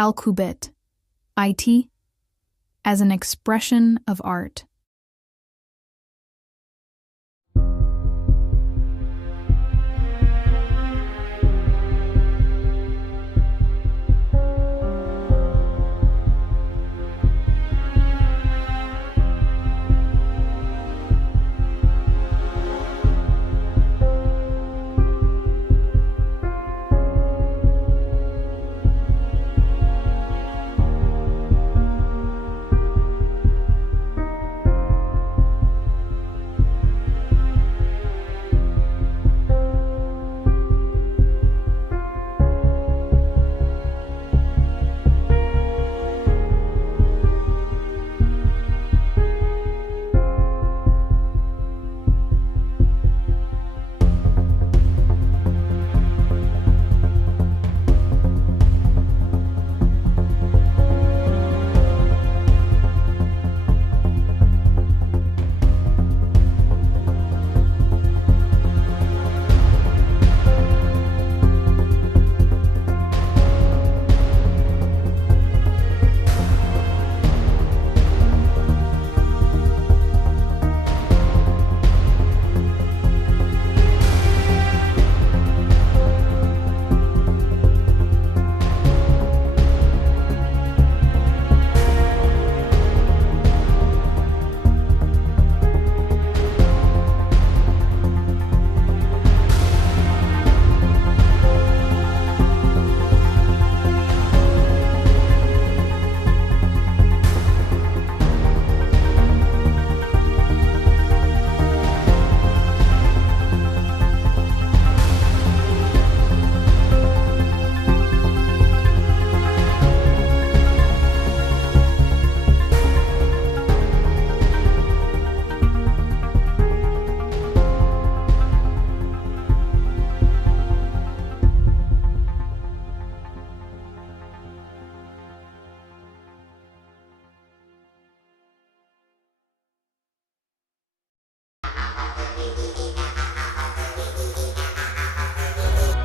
Alqubit, IT, as an expression of art.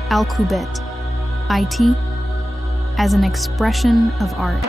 Alqubit, IT, as an expression of art.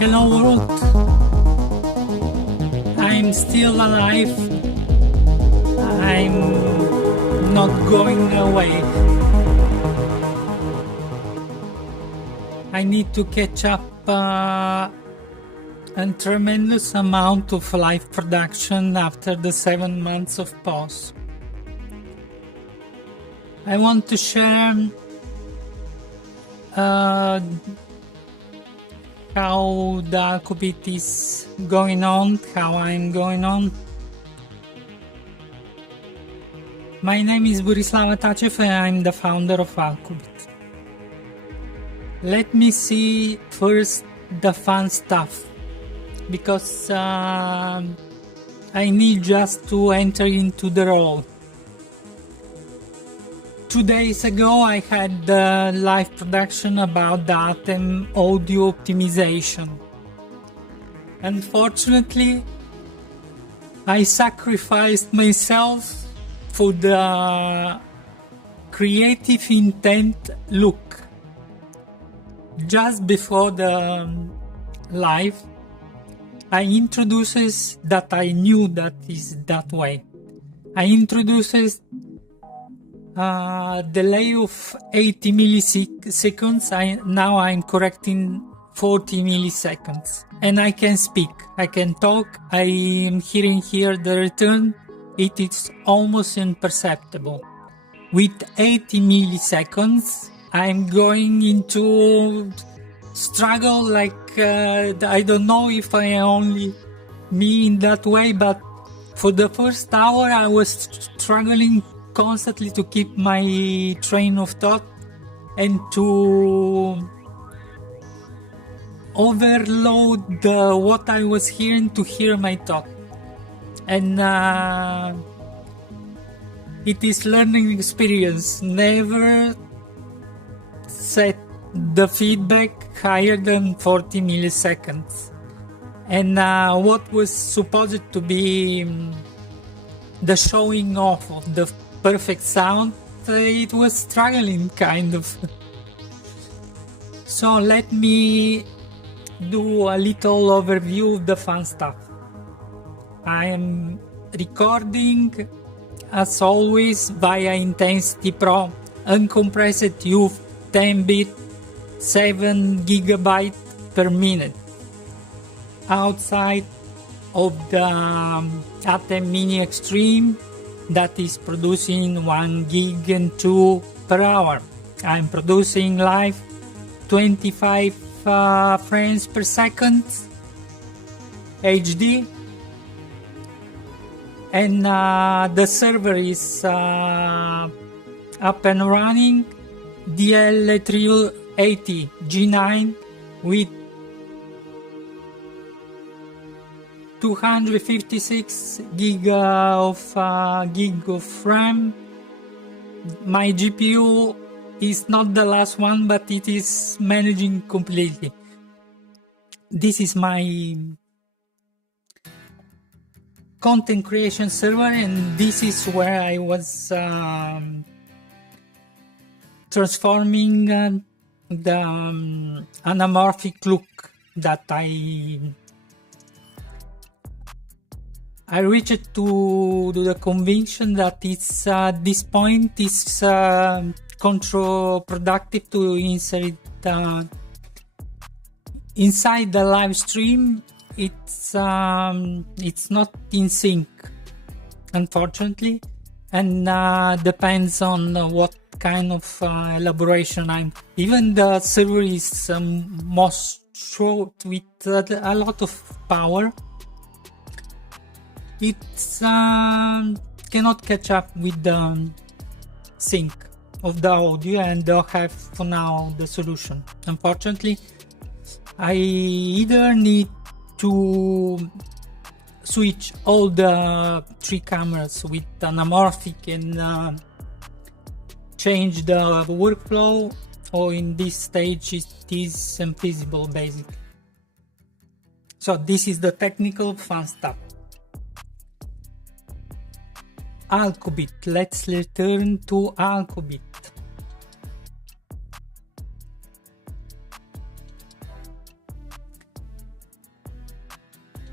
Hello world, I'm still alive, I'm not going away. I need to catch up a tremendous amount of live production after the 7 months of pause. I want to share how the Alqubit is going on, how I'm going on. My name is Borislava Tacev and I'm the founder of Alqubit. Let me see first the fun stuff, because I need just to enter into the role. 2 days ago I had the live production about the Atem audio optimization. Unfortunately, I sacrificed myself for the creative intent look. Just before the live, I introduces that I knew that is that way. I introduces delay of 80 milliseconds. Now I'm correcting 40 milliseconds. And I can speak, I can talk, I am hearing here the return. It is almost imperceptible. with 80 milliseconds. I'm going into struggle like I don't know if I am only me in that way, but for the first hour I was struggling constantly to keep my train of thought and to overload what I was hearing to hear my thought. And it is learning experience. Never set the feedback higher than 40 milliseconds. And what was supposed to be the showing off of the perfect sound, it was struggling kind of. So let me do a little overview of the fun stuff. I am recording as always via Intensity Pro uncompressed UF 10-bit 7 GB per minute outside of the Atem Mini Extreme that is producing 1 gig and 2 per hour. I'm producing live 25 frames per second HD, and the server is up and running, DL380 G9 with 256 gig of RAM. My GPU is not the last one, but it is managing completely. This is my content creation server, and this is where I was transforming the anamorphic look that I reached to the conviction that it's this point is counterproductive to insert inside the live stream. It's not in sync, unfortunately, and depends on what kind of elaboration I'm. Even the server is most short with a lot of power. It cannot catch up with the sync of the audio, and don't have for now the solution. Unfortunately, I either need to switch all the 3 cameras with anamorphic and change the workflow, or in this stage it is infeasible basically. So this is the technical fun stuff. Alqubit. Let's return to Alqubit.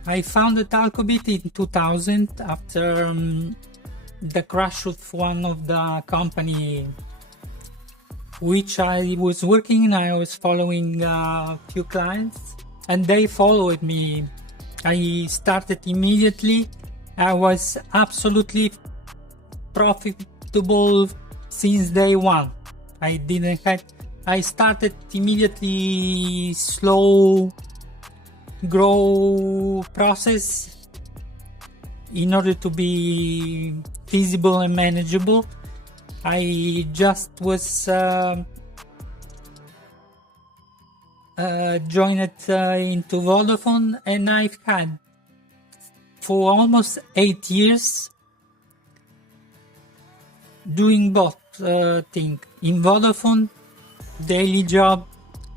I founded Alqubit in 2000 after the crash of one of the company which I was working in. I was following a few clients and they followed me. I started immediately. I was absolutely profitable since day one. I started immediately slow grow process in order to be feasible and manageable. I just was joined into Vodafone, and I've had for almost 8 years doing both things in Vodafone, daily job,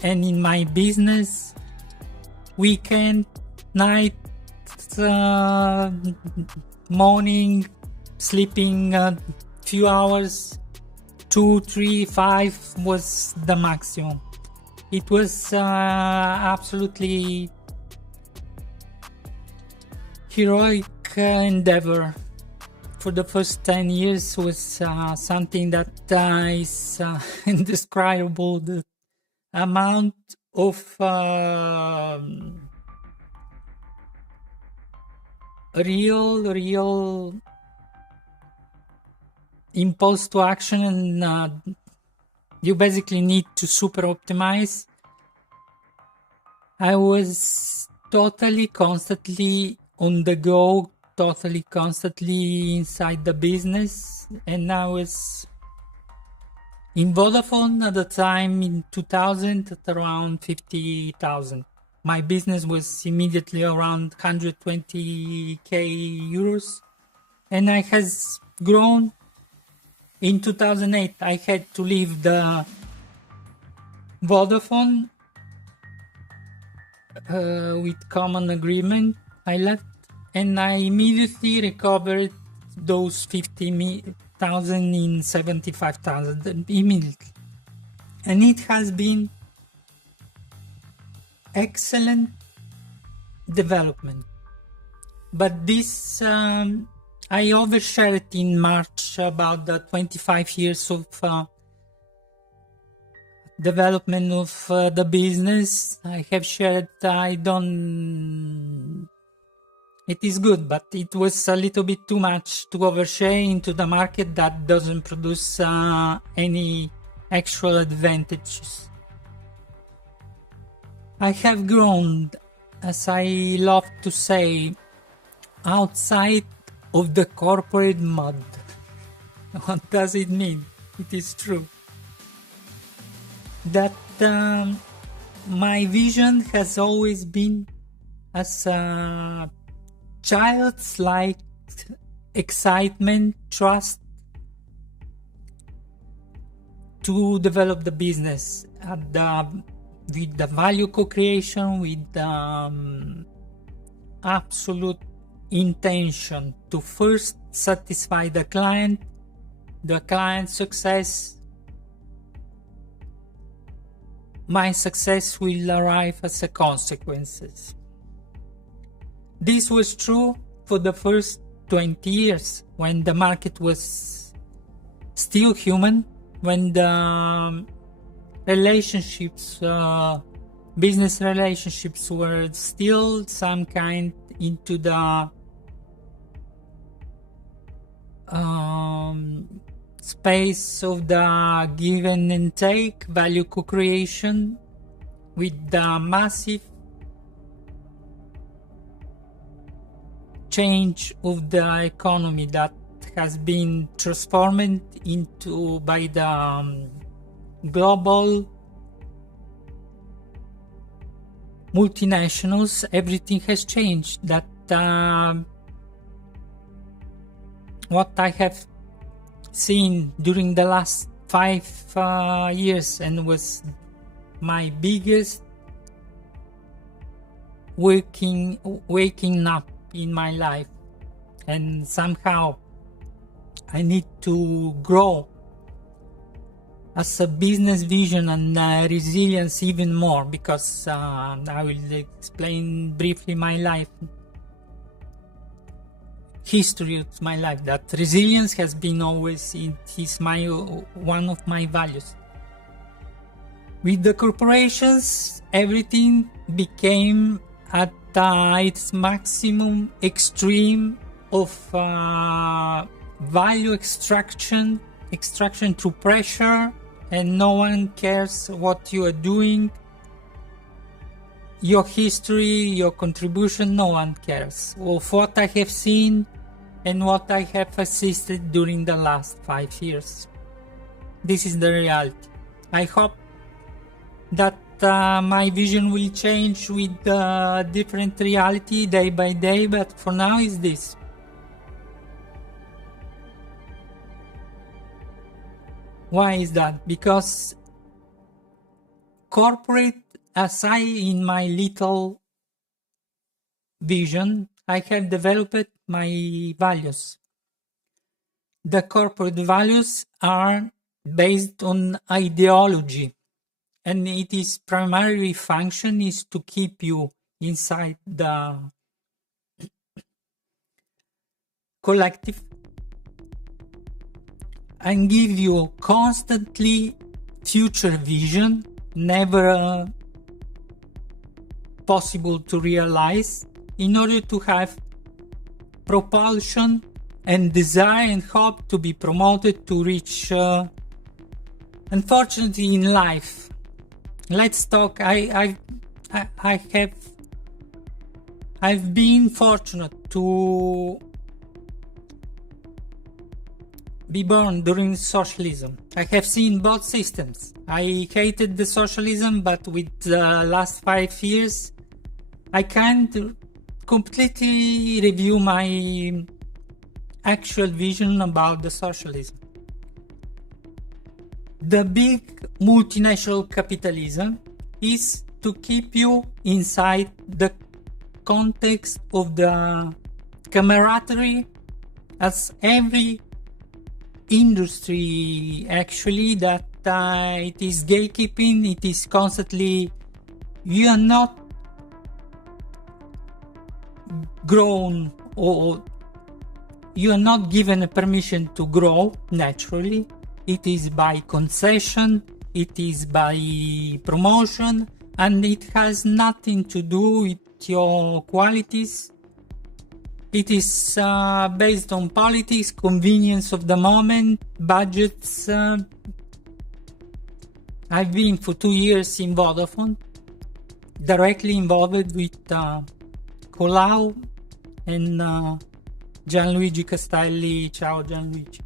and in my business, weekend, night, morning, sleeping a few hours, 2, 3, 5 was the maximum. It was absolutely heroic endeavor. For the first 10 years was something that is indescribable. The amount of real impulse to action, and you basically need to super optimize. I was totally constantly on the go, totally constantly inside the business, and I was in Vodafone at the time in 2000 at around 50,000. My business was immediately around 120k euros, and I has grown. In 2008, I had to leave the Vodafone with common agreement. I left, and I immediately recovered those 50,000 in 75,000 immediately, and it has been excellent development. But this I overshared in March about the 25 years of development of the business. I have shared, it is good, but it was a little bit too much to overshare into the market that doesn't produce any actual advantages. I have grown, as I love to say, outside of the corporate mud. What does it mean? It is true that my vision has always been as a child's like excitement, trust to develop the business with the value co-creation, with absolute intention to first satisfy the client's success. My success will arrive as a consequences. This was true for the first 20 years when the market was still human, when the relationships, business relationships were still some kind into the space of the give and take, value co-creation, with the massive change of the economy that has been transformed into by the global multinationals. Everything has changed. That what I have seen during the last 5 years, and was my biggest waking up in my life, and somehow I need to grow as a business vision and resilience even more, because I will explain briefly my life history of my life, that resilience has been always one of my values. With the corporations, everything became at its maximum extreme of value extraction through pressure, and no one cares what you are doing, your history, your contribution. No one cares. Of what I have seen and what I have assisted during the last 5 years, this is the reality. I hope that my vision will change with different reality day by day, but for now is this. Why is that? Because corporate, as I in my little vision, I have developed my values. The corporate values are based on ideology, and its primary function is to keep you inside the collective and give you constantly future vision, never possible to realize, in order to have propulsion and desire and hope to be promoted to reach. Unfortunately, in life, let's talk. I've been fortunate to be born during socialism. I have seen both systems. I hated the socialism, but with the last 5 years, I can't completely review my actual vision about the socialism. The big multinational capitalism is to keep you inside the context of the camaraderie, as every industry actually that it is gatekeeping. It is constantly, you are not grown, or you are not given a permission to grow naturally. It is by concession, it is by promotion, and it has nothing to do with your qualities. It is based on politics, convenience of the moment, budgets. I've been for 2 years in Vodafone, directly involved with Colau and Gianluigi Castelli. Ciao Gianluigi.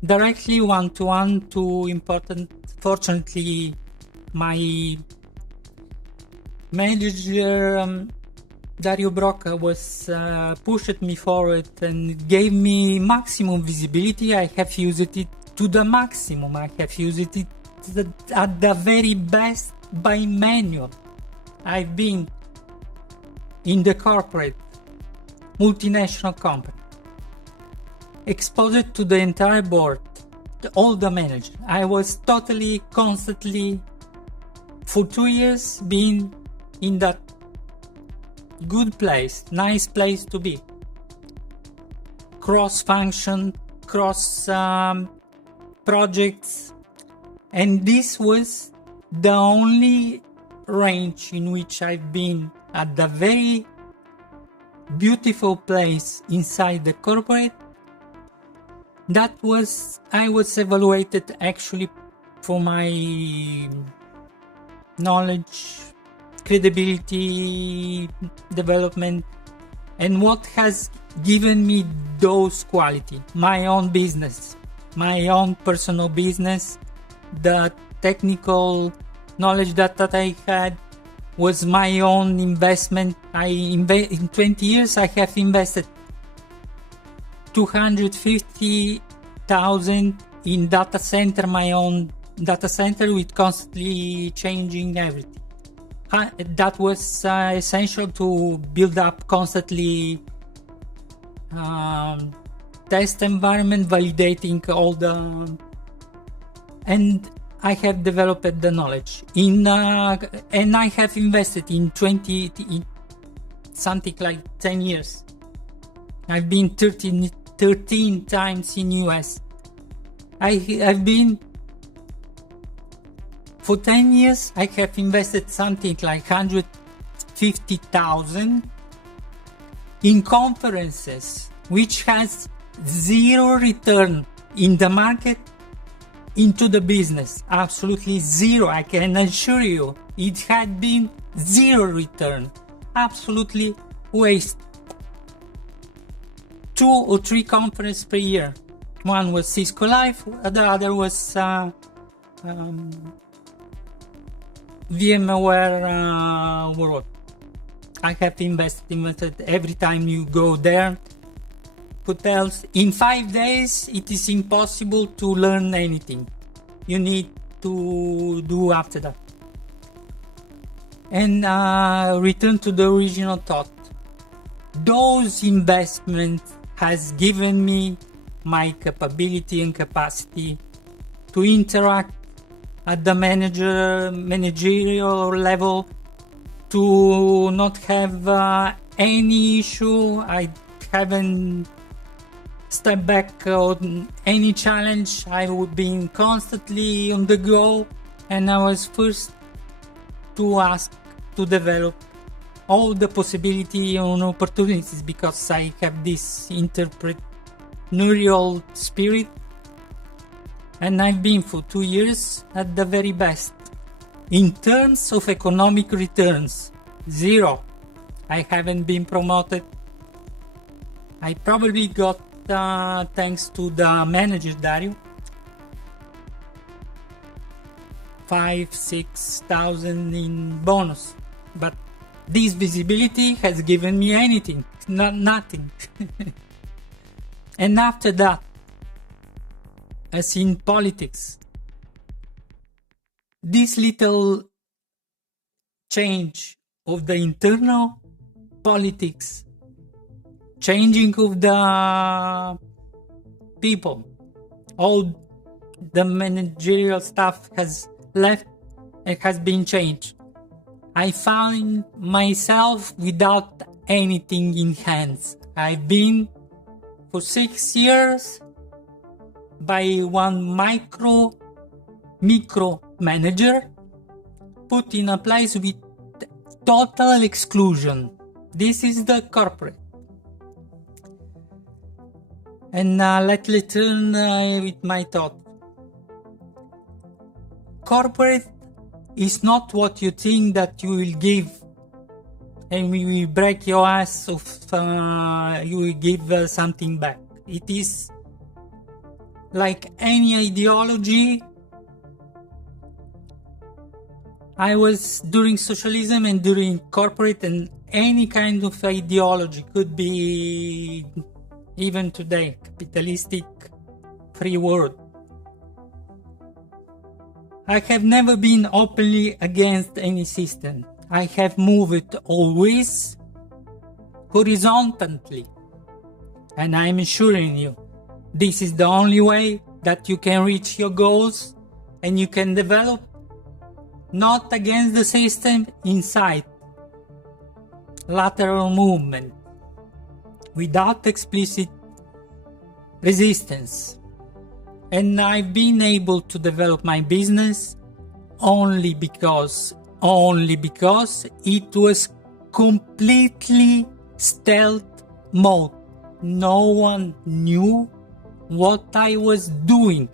Directly one-to-one to important. Fortunately, my manager Dario Brocca was pushed me forward and gave me maximum visibility. I have used it to the maximum. I have used it at the very best by manual. I've been in the corporate multinational company, exposed to the entire board, all the managers. I was totally, constantly, for 2 years, being in that good place, nice place to be. Cross-function, cross projects, and this was the only range in which I've been at the very beautiful place inside the corporate. That was, I was evaluated actually for my knowledge, credibility, development, and what has given me those qualities. My own business, my own personal business, the technical knowledge that I had was my own investment. In 20 years I have invested 250,000 in data center, my own data center, with constantly changing everything. That was essential to build up constantly test environment, validating all the, and I have developed the knowledge in and I have invested in something like 10 years. I've been 13 times in US. I've been for 10 years. I have invested something like 150,000 in conferences, which has zero return in the market into the business. Absolutely zero. I can assure you, it had been zero return. Absolutely waste. 2 or 3 conferences per year. One was Cisco Live, the other was VMware World. I have invested every time you go there. What else? In 5 days, it is impossible to learn anything. You need to do after that. And return to the original thought. Those investments has given me my capability and capacity to interact at the managerial level, to not have any issue. I haven't stepped back on any challenge. I would be constantly on the go, and I was first to ask to develop all the possibility and opportunities because I have this entrepreneurial spirit, and I've been for 2 years at the very best. In terms of economic returns, zero. I haven't been promoted. I probably got, thanks to the manager Dario, 5,000-6,000 in bonus, but this visibility has given me anything, nothing. And after that, as in politics, this little change of the internal politics, changing of the people, all the managerial staff has left and has been changed. I found myself without anything in hands. I've been for 6 years by one micro manager put in a place with total exclusion. This is the corporate. And let's return with my thought. Corporate is not what you think that you will give and we will break your ass if you will give something back. It is like any ideology. I was during socialism and during corporate, and any kind of ideology could be even today capitalistic free world. I have never been openly against any system. I have moved always horizontally. And I'm assuring you, this is the only way that you can reach your goals and you can develop not against the system, inside. Lateral movement without explicit resistance. And I've been able to develop my business only because it was completely stealth mode. No one knew what I was doing,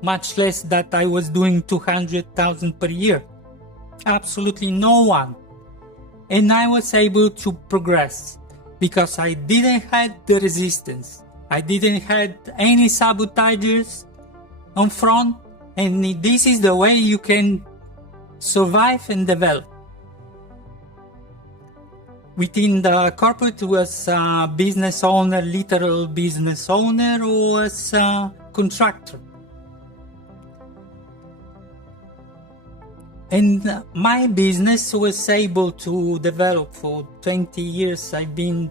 much less that I was doing 200,000 per year. Absolutely no one. And I was able to progress because I didn't have the resistance. I didn't have any sabotagers on front, and this is the way you can survive and develop. Within the corporate was a business owner, literal business owner, or as a contractor. And my business was able to develop for 20 years. I've been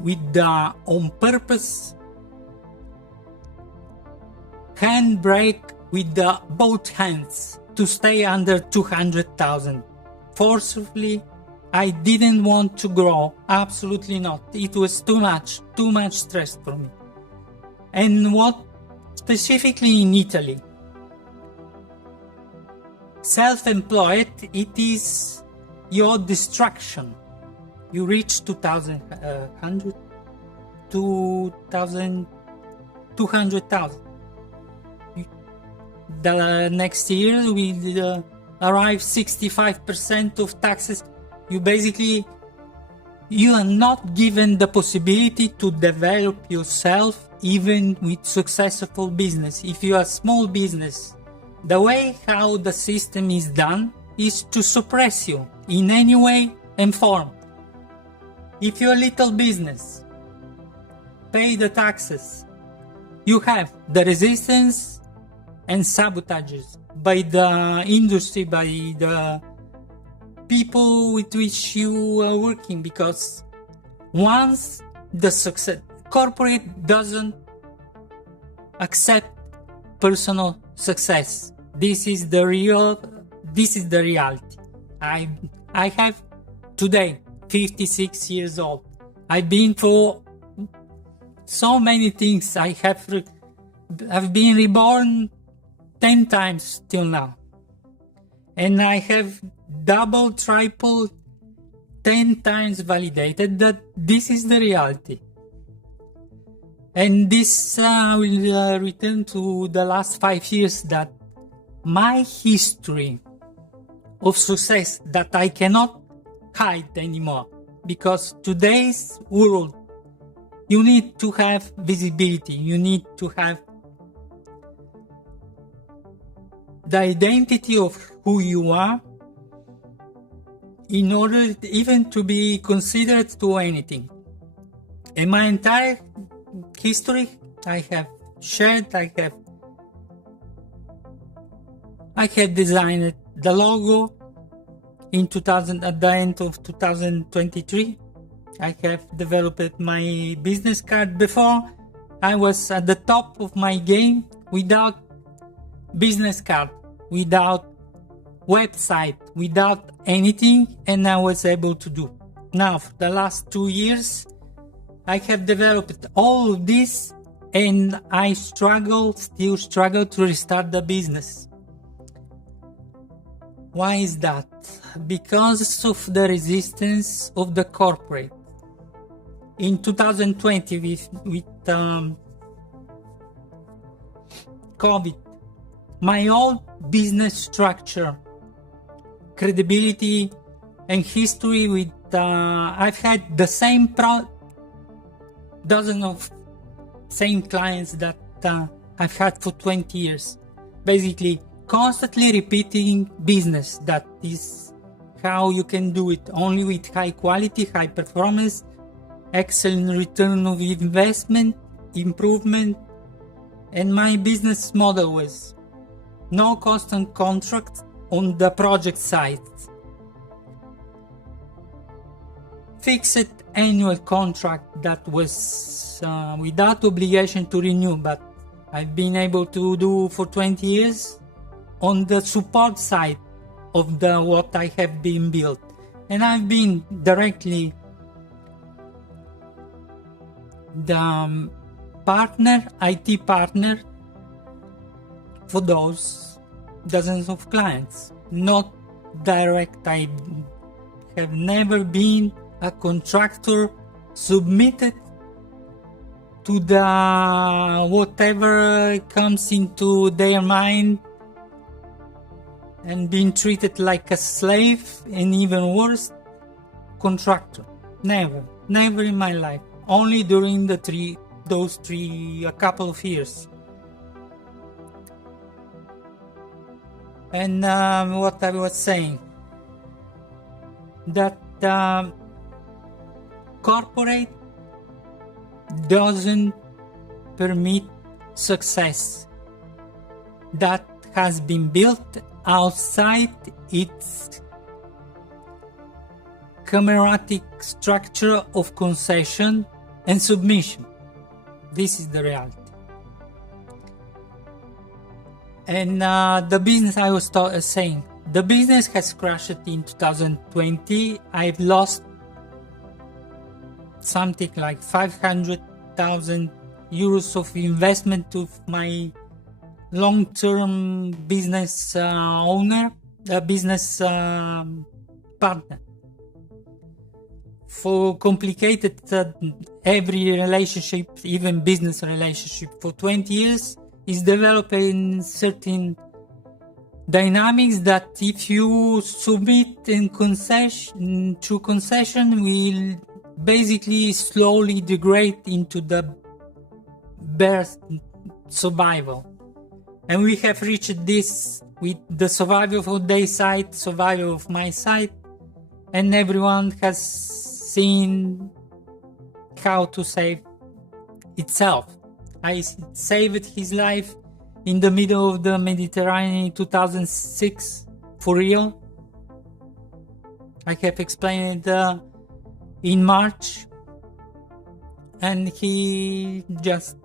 with the on purpose handbrake with the both hands to stay under 200,000. Forcefully, I didn't want to grow. Absolutely not. It was too much stress for me. And what specifically in Italy, self-employed, it is your destruction. You reach 200,000. The next year will arrive 65% of taxes. You are not given the possibility to develop yourself even with successful business. If you are a small business, the way how the system is done is to suppress you in any way and form. If you're a little business, pay the taxes. You have the resistance and sabotages by the industry, by the people with which you are working, because once the success, corporate doesn't accept personal success. This is the reality. I have today 56 years old. I've been for so many things. I've been reborn 10 times till now. And I have double, triple 10 times validated that this is the reality. And this will return to the last 5 years, that my history of success that I cannot hide anymore, because today's world, you need to have visibility, you need to have the identity of who you are in order even to be considered to anything. In my entire history, I have shared, I have designed the logo in 2000 at the end of 2023. I have developed my business card. Before, I was at the top of my game without business card, without website, without anything, and I was able to do. Now, for the last 2 years, I have developed all of this, and I still struggle to restart the business. Why is that? Because of the resistance of the corporate. In 2020, with COVID, my old business structure, credibility, and history with I've had the same dozen of same clients that I've had for 20 years. Basically, constantly repeating business. That is how you can do it, only with high quality, high performance, excellent return of investment, improvement. And my business model was no constant contract on the project side, fixed annual contract that was without obligation to renew, but I've been able to do for 20 years on the support side of what I have been built. And I've been directly the IT partner for those dozens of clients. Not direct. I have never been a contractor submitted to the whatever comes into their mind and being treated like a slave, and even worse, contractor. Never in my life. Only during a couple of years. And what I was saying, that corporate doesn't permit success that has been built outside its camaratic structure of concession and submission. This is the reality. And the business, I was saying, the business has crashed in 2020. I've lost something like 500,000 euros of investment of my long-term business business partner. For complicated every relationship, even business relationship, for 20 years is developing certain dynamics that if you submit in concession will basically slowly degrade into the bare survival. And we have reached this with the survival of their side, survival of my side, and everyone has seen how to save itself. I saved his life in the middle of the Mediterranean in 2006, for real. I have explained it in March, and he just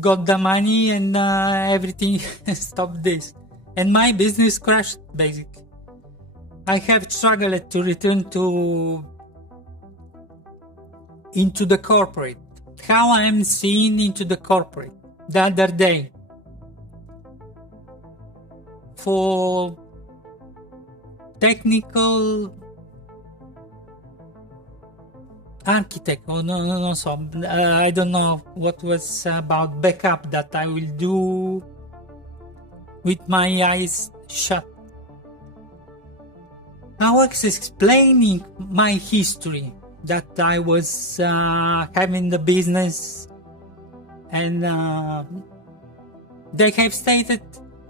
got the money and everything stopped this. And my business crashed, basically. I have struggled to return into the corporate. How I am seen into the corporate. The other day, for technical architect, or no, so I don't know what was about backup that I will do with my eyes shut. I was explaining my history, that I was having the business, and they have stated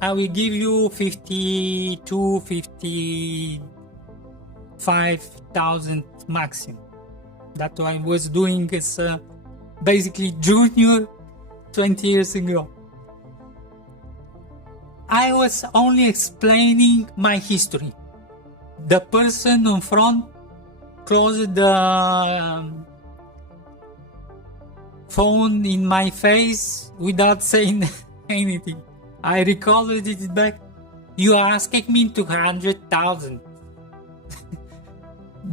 I will give you 55,000 maximum. That I was doing as basically junior 20 years ago. I was only explaining my history. The person on front closed the phone in my face without saying anything. I recorded it back. You are asking me 200,000.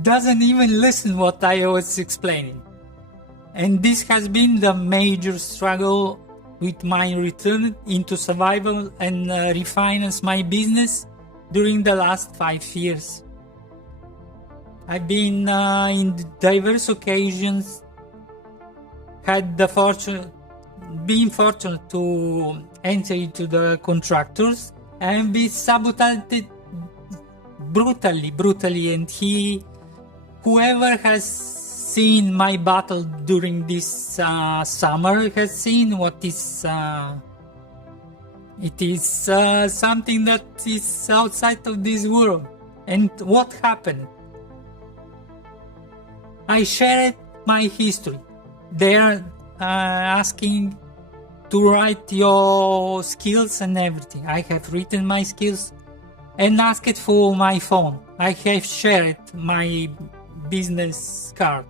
Doesn't even listen what I was explaining. And this has been the major struggle with my return into survival and refinance my business during the last 5 years. I've been in diverse occasions, been fortunate to enter into the contractors and be sabotaged brutally, and whoever has seen my battle during this summer has seen what is it is something that is outside of this world. And what happened? I shared my history. They are asking to write your skills and everything. I have written my skills and asked for my phone. I have shared my business card.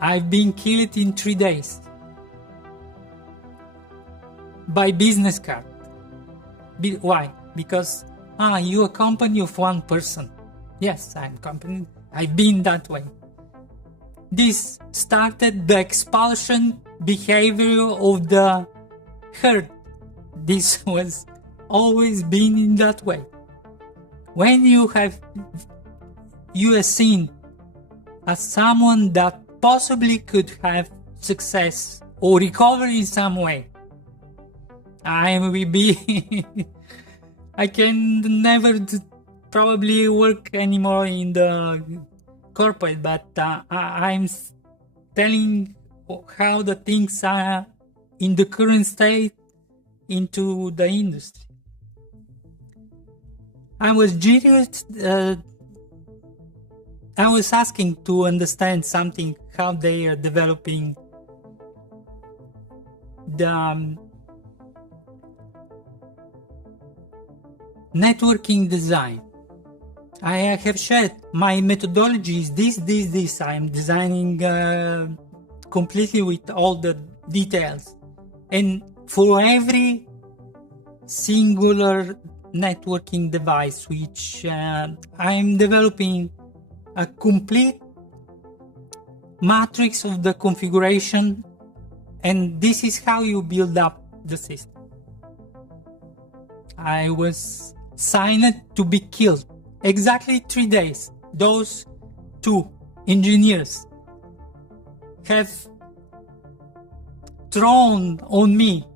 I've been killed in 3 days by business card. Why? Because you're a company of one person. Yes, I'm company. I've been that way. This started the expulsion behavior of the herd. This was always been in that way. When you are seen as someone that possibly could have success or recover in some way, I will be I can never probably work anymore in the corporate, but I'm telling how the things are in the current state into the industry. I was genius. I was asking to understand something, how they are developing the networking design. I have shared my methodology is this. I am designing completely with all the details. And for every singular networking device, which I am developing a complete matrix of the configuration, and this is how you build up the system. I was signed to be killed. Exactly 3 days. Those 2 engineers have thrown on me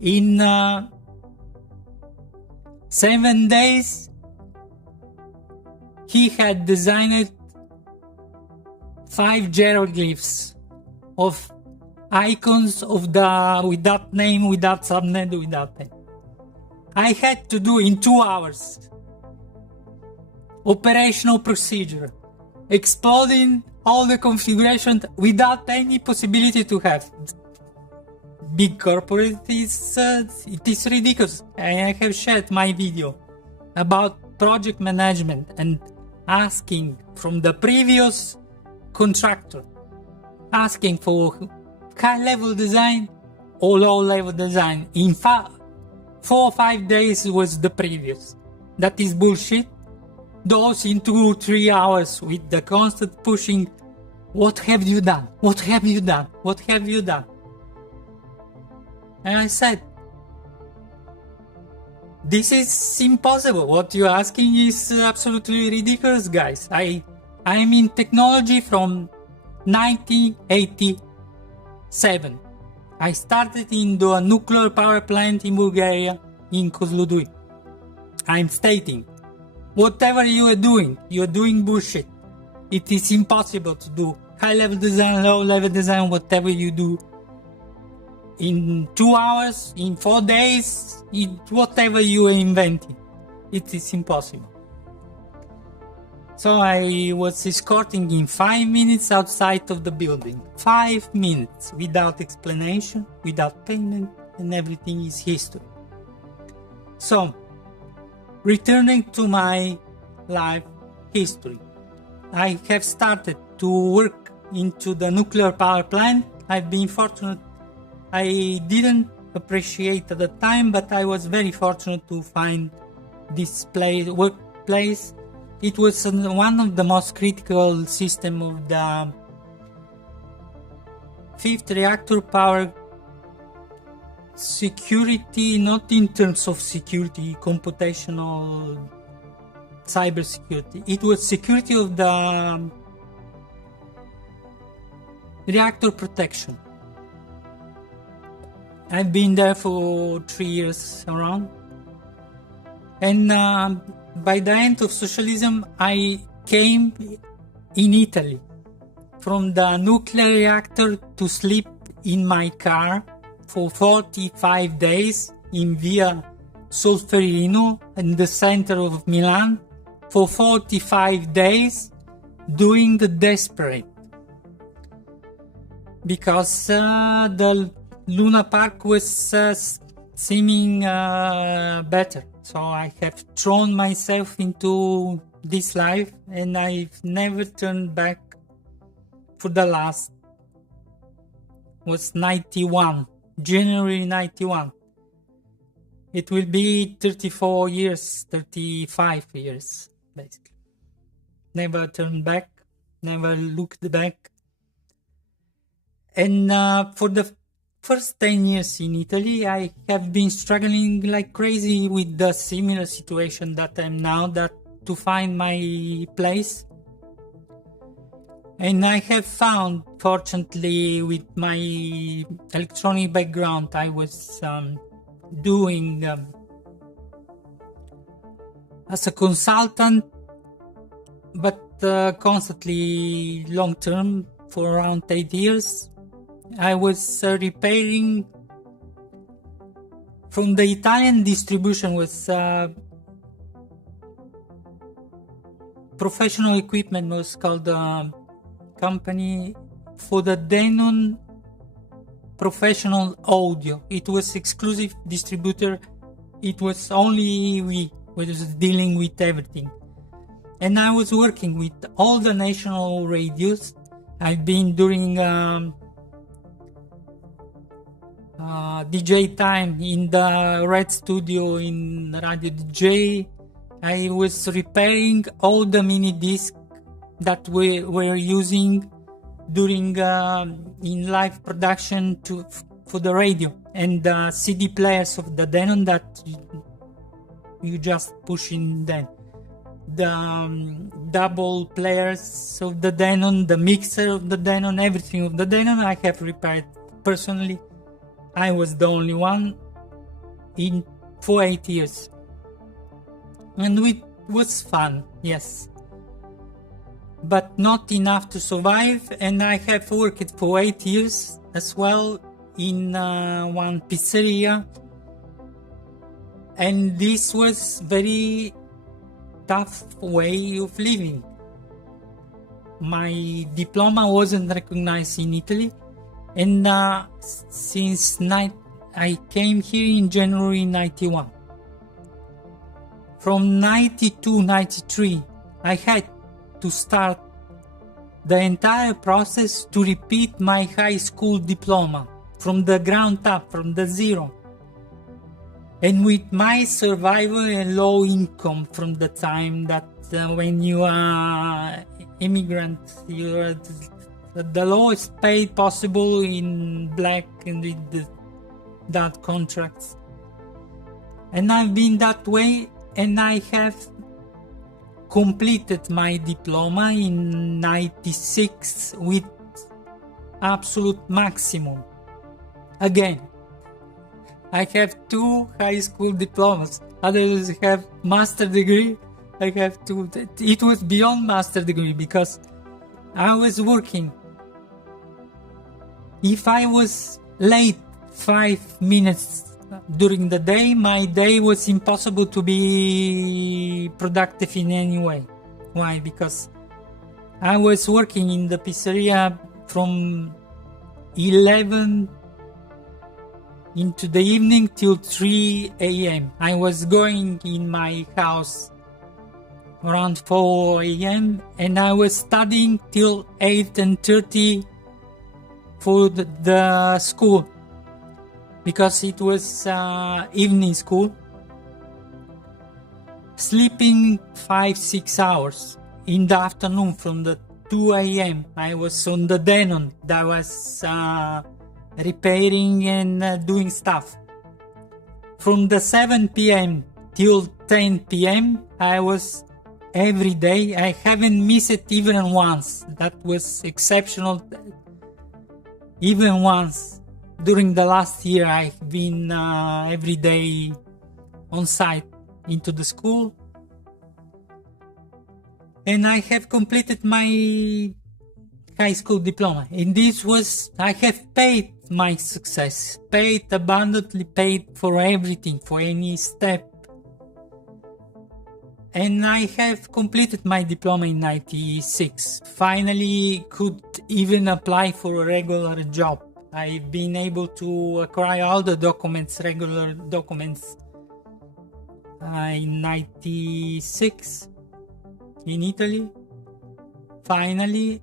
in 7 days. He had designed 5 hieroglyphs of icons of the without name, without subnet, without name. I had to do in 2 hours. Operational procedure, exploding all the configuration without any possibility to have. Big corporate it is ridiculous. I have shared my video about project management and asking from the previous contractor, asking for high-level design or low-level design. In fact, 4 or 5 days was the previous. That is bullshit. Those in 2-3 hours with the constant pushing. What have you done? What have you done? What have you done? And I said, this is impossible. What you're asking is absolutely ridiculous, guys. I'm in technology from 1987. I started in the nuclear power plant in Bulgaria, in Kozloduy. I'm stating, whatever you're doing bullshit. It is impossible to do high-level design, low-level design, whatever you do. In 2 hours, in 4 days, whatever you are inventing. It is impossible. So I was escorting in 5 minutes outside of the building. 5 minutes, without explanation, without payment, and everything is history. So, returning to my life history. I have started to work into the nuclear power plant. I've been fortunate. I didn't appreciate at the time, but I was very fortunate to find this workplace. It was one of the most critical systems of the fifth reactor power security, not in terms of security, computational cyber security. It was security of the reactor protection. I've been there for 3 years around. And by the end of socialism, I came in Italy from the nuclear reactor to sleep in my car for 45 days in Via Solferino in the center of Milan for 45 days doing the desperate. Because the Luna Park was seeming better. So I have thrown myself into this life and I've never turned back. For the last was 91, January 91. It will be 34 years, 35 years, basically. Never turned back, never looked back. And for the first 10 years in Italy, I have been struggling like crazy with the similar situation that I'm now, that to find my place. And I have found, fortunately, with my electronic background, I was doing as a consultant, but constantly long-term for around 8 years. I was repairing from the Italian distribution was professional equipment, was called company for the Denon professional audio. It was exclusive distributor. It was only we was dealing with everything. And I was working with all the national radios. I've been doing DJ time in the Red Studio in Radio DJ. I was repairing all the mini discs that we were using during in live production for the radio, and the CD players of the Denon that you just push in then. The double players of the Denon, the mixer of the Denon, everything of the Denon I have repaired personally. I was the only one for 8 years. And it was fun, yes. But not enough to survive, and I have worked for 8 years as well in one pizzeria. And this was very tough way of living. My diploma wasn't recognized in Italy, and since I came here in January 91. From 92, 93, I had to start the entire process to repeat my high school diploma from the ground up, from the zero. And with my survival and low income from the time that when you are immigrant, you are the lowest paid possible in black, and with that contracts. And I've been that way, and I have completed my diploma in 96 with absolute maximum. Again, I have 2 high school diplomas. Others have master degree. I have 2. It was beyond master degree because I was working. If I was late 5 minutes during the day, my day was impossible to be productive in any way. Why? Because I was working in the pizzeria from 11 into the evening till 3 a.m. I was going in my house around 4 a.m. and I was studying till 8:30 for the school, because it was evening school. Sleeping 5-6 hours in the afternoon from the 2 a.m. I was on the Denon that was repairing and doing stuff. From the 7 p.m. till 10 p.m. I was every day. I haven't missed it even once. That was exceptional. Even once. During the last year, I've been every day on site into the school. And I have completed my high school diploma. And this was, I have paid my success. Paid abundantly, paid for everything, for any step. And I have completed my diploma in 96. Finally could even apply for a regular job. I've been able to acquire all the documents, regular documents, in 96 in Italy, finally.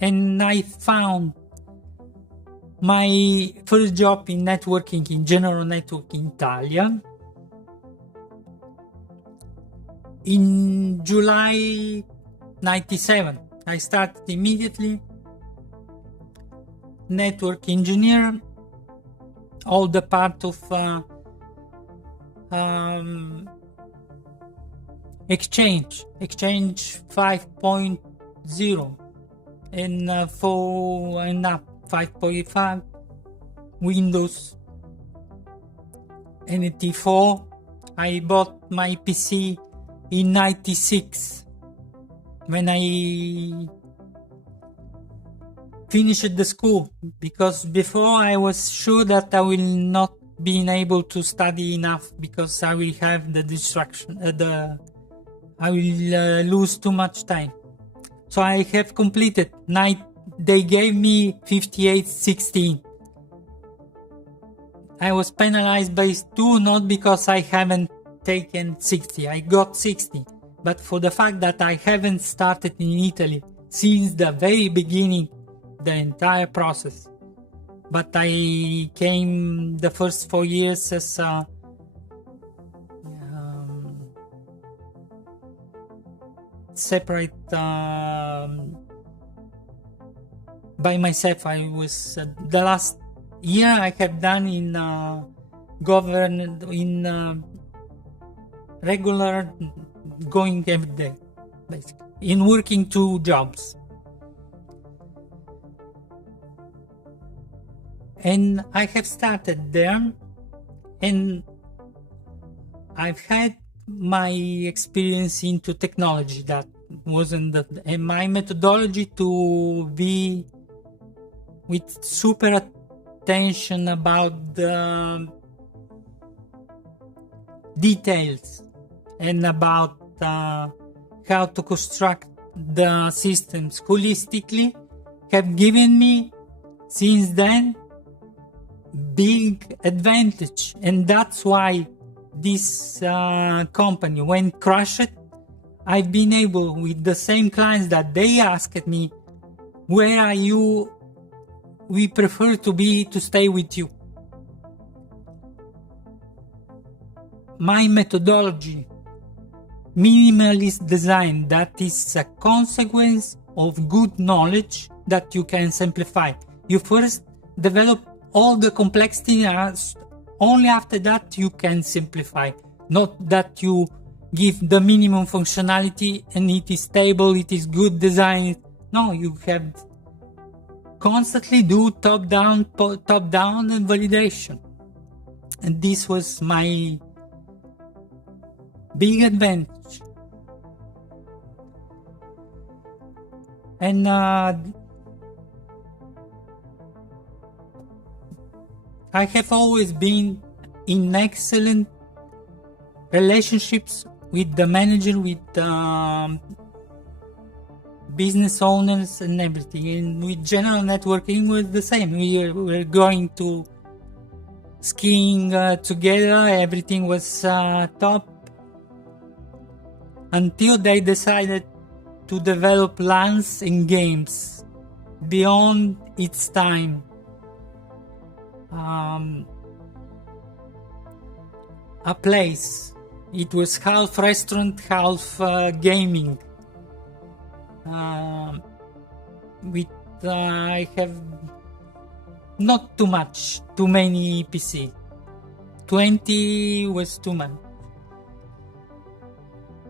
And I found my first job in networking, in general network in Italia, in July 97. I started immediately. Network engineer, all the part of Exchange 5.0 and 4 and up 5.5, Windows NT4. I bought my PC in 96 when I finished the school, because before I was sure that I will not be able to study enough, because I will have the distraction, I will lose too much time. So I have completed they gave me 58/16. I was penalized by 2, not because I haven't taken 60. I got 60, but for the fact that I haven't started in Italy since the very beginning, the entire process. But I came the first 4 years as separate by myself. I was the last year I have done in regular, going every day, basically, in working 2 jobs. And I have started there, and I've had my experience into technology. That wasn't and my methodology to be with super attention about the details and about how to construct the systems holistically have given me since then big advantage. And that's why this company, when crushed, I've been able, with the same clients that they asked me, where are you? We prefer to stay with you. My methodology, minimalist design, that is a consequence of good knowledge that you can simplify. You first develop all the complexity only after that you can simplify. Not that you give the minimum functionality and it is stable, it is good design. No, you have constantly do top-down and validation. And this was my big advantage. And I have always been in excellent relationships with the manager, with business owners and everything. And with general networking was the same. We were going to skiing together, everything was top, until they decided to develop LANs and games beyond its time. A place. It was half restaurant, half gaming. I have not too many PC. 20 was too much.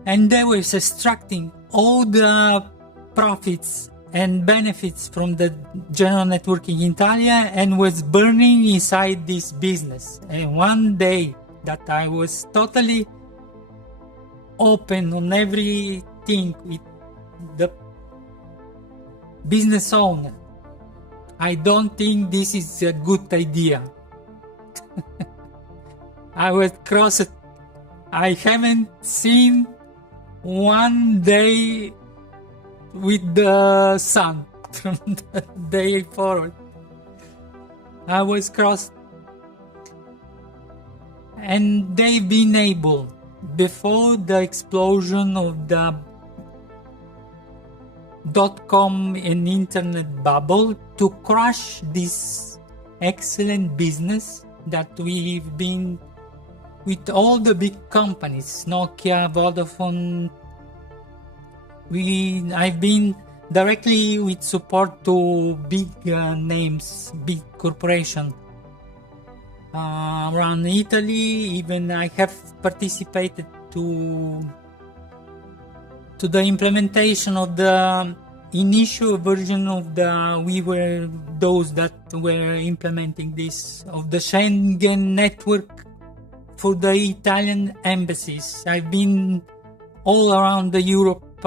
And they were extracting all the profits and benefits from the general networking in Italia and was burning inside this business. And one day that I was totally open on everything with the business owner, I don't think this is a good idea. I was crossed. I haven't seen one day with the sun from the day forward. I was crossed. And they've been able, before the explosion of the .com and internet bubble, to crush this excellent business that we've been with all the big companies, Nokia, Vodafone. I've been directly with support to big names, big corporations around Italy. Even I have participated to the implementation of the initial version of those that were implementing this, of the Schengen network for the Italian embassies. I've been all around the Europe,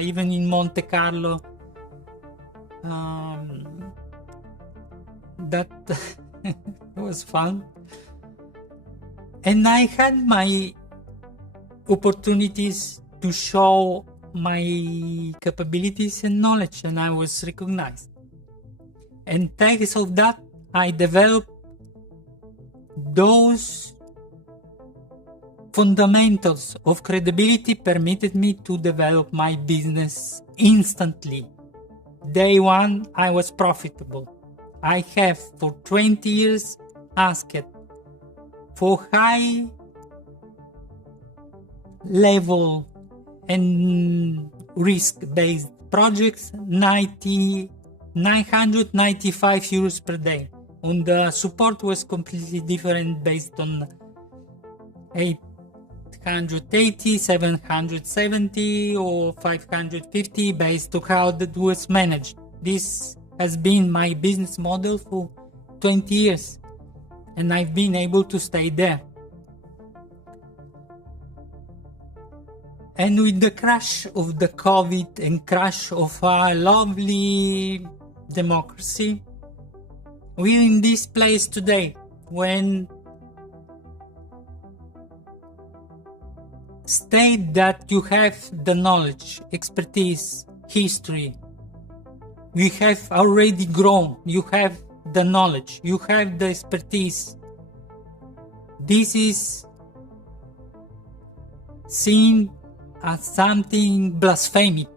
even in Monte Carlo. That was fun. And I had my opportunities to show my capabilities and knowledge, and I was recognized. And thanks of that, I developed those fundamentals of credibility permitted me to develop my business instantly. Day one, I was profitable. I have for 20 years asked for high level and risk-based projects, 995 euros per day. And the support was completely different based on 880, 770 or 550 based on how that was managed. This has been my business model for 20 years and I've been able to stay there. And with the crash of the COVID and crash of our lovely democracy, we're in this place today when state that you have the knowledge, expertise, history. You have already grown. You have the knowledge. You have the expertise. This is seen as something blasphemic.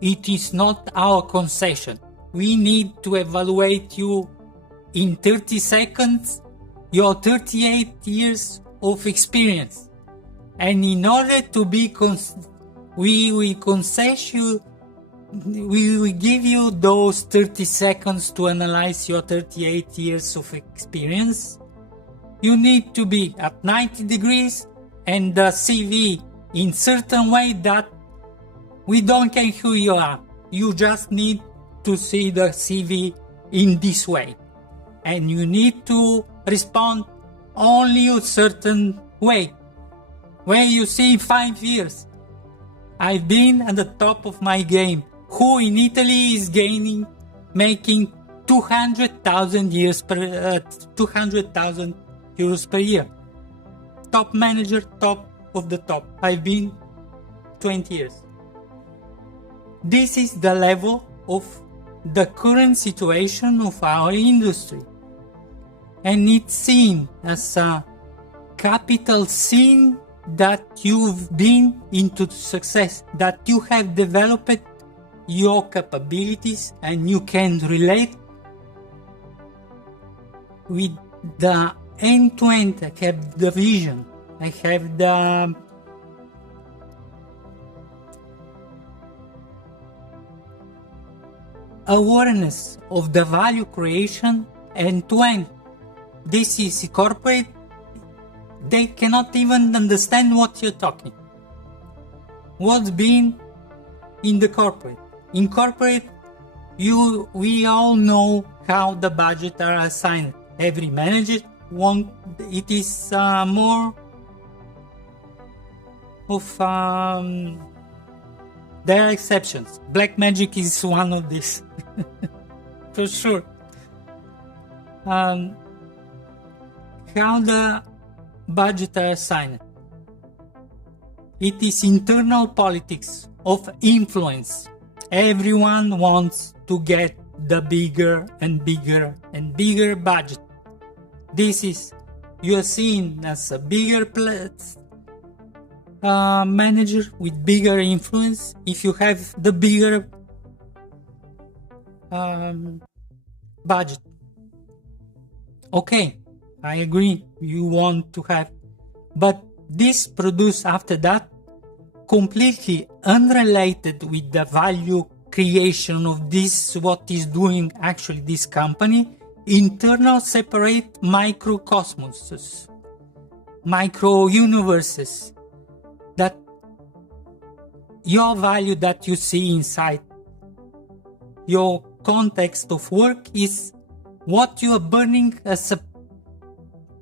It is not our concession. We need to evaluate you in 30 seconds, your 38 years of experience. And in order to be we will concess you, we will give you those 30 seconds to analyze your 38 years of experience. you need to be at 90 degrees and the CV in certain way that we don't care who you are. You just need to see the CV in this way. And you need to respond only a certain way. Where you see 5 years, I've been at the top of my game. Who in Italy is making 200,000 euros per year? Top manager, top of the top. I've been 20 years. This is the level of the current situation of our industry. And it's seen as a capital sin that you've been into success, that you have developed your capabilities and you can relate with the end-to-end. I have the vision, I have the awareness of the value creation end-to-end. This is corporate. They cannot even understand what you're talking. What's been in the corporate? In corporate, we all know how the budgets are assigned. Every manager it is more of there are exceptions. Black magic is one of these, for sure. How the budget are assigned. It is internal politics of influence. Everyone wants to get the bigger and bigger and bigger budget. This is, you are seen as a bigger manager with bigger influence if you have the bigger budget. Okay, I agree, you want to have, but this produce after that completely unrelated with the value creation of this, what is doing actually this company, internal separate microcosmoses, micro universes, that your value that you see inside your context of work is what you are burning as a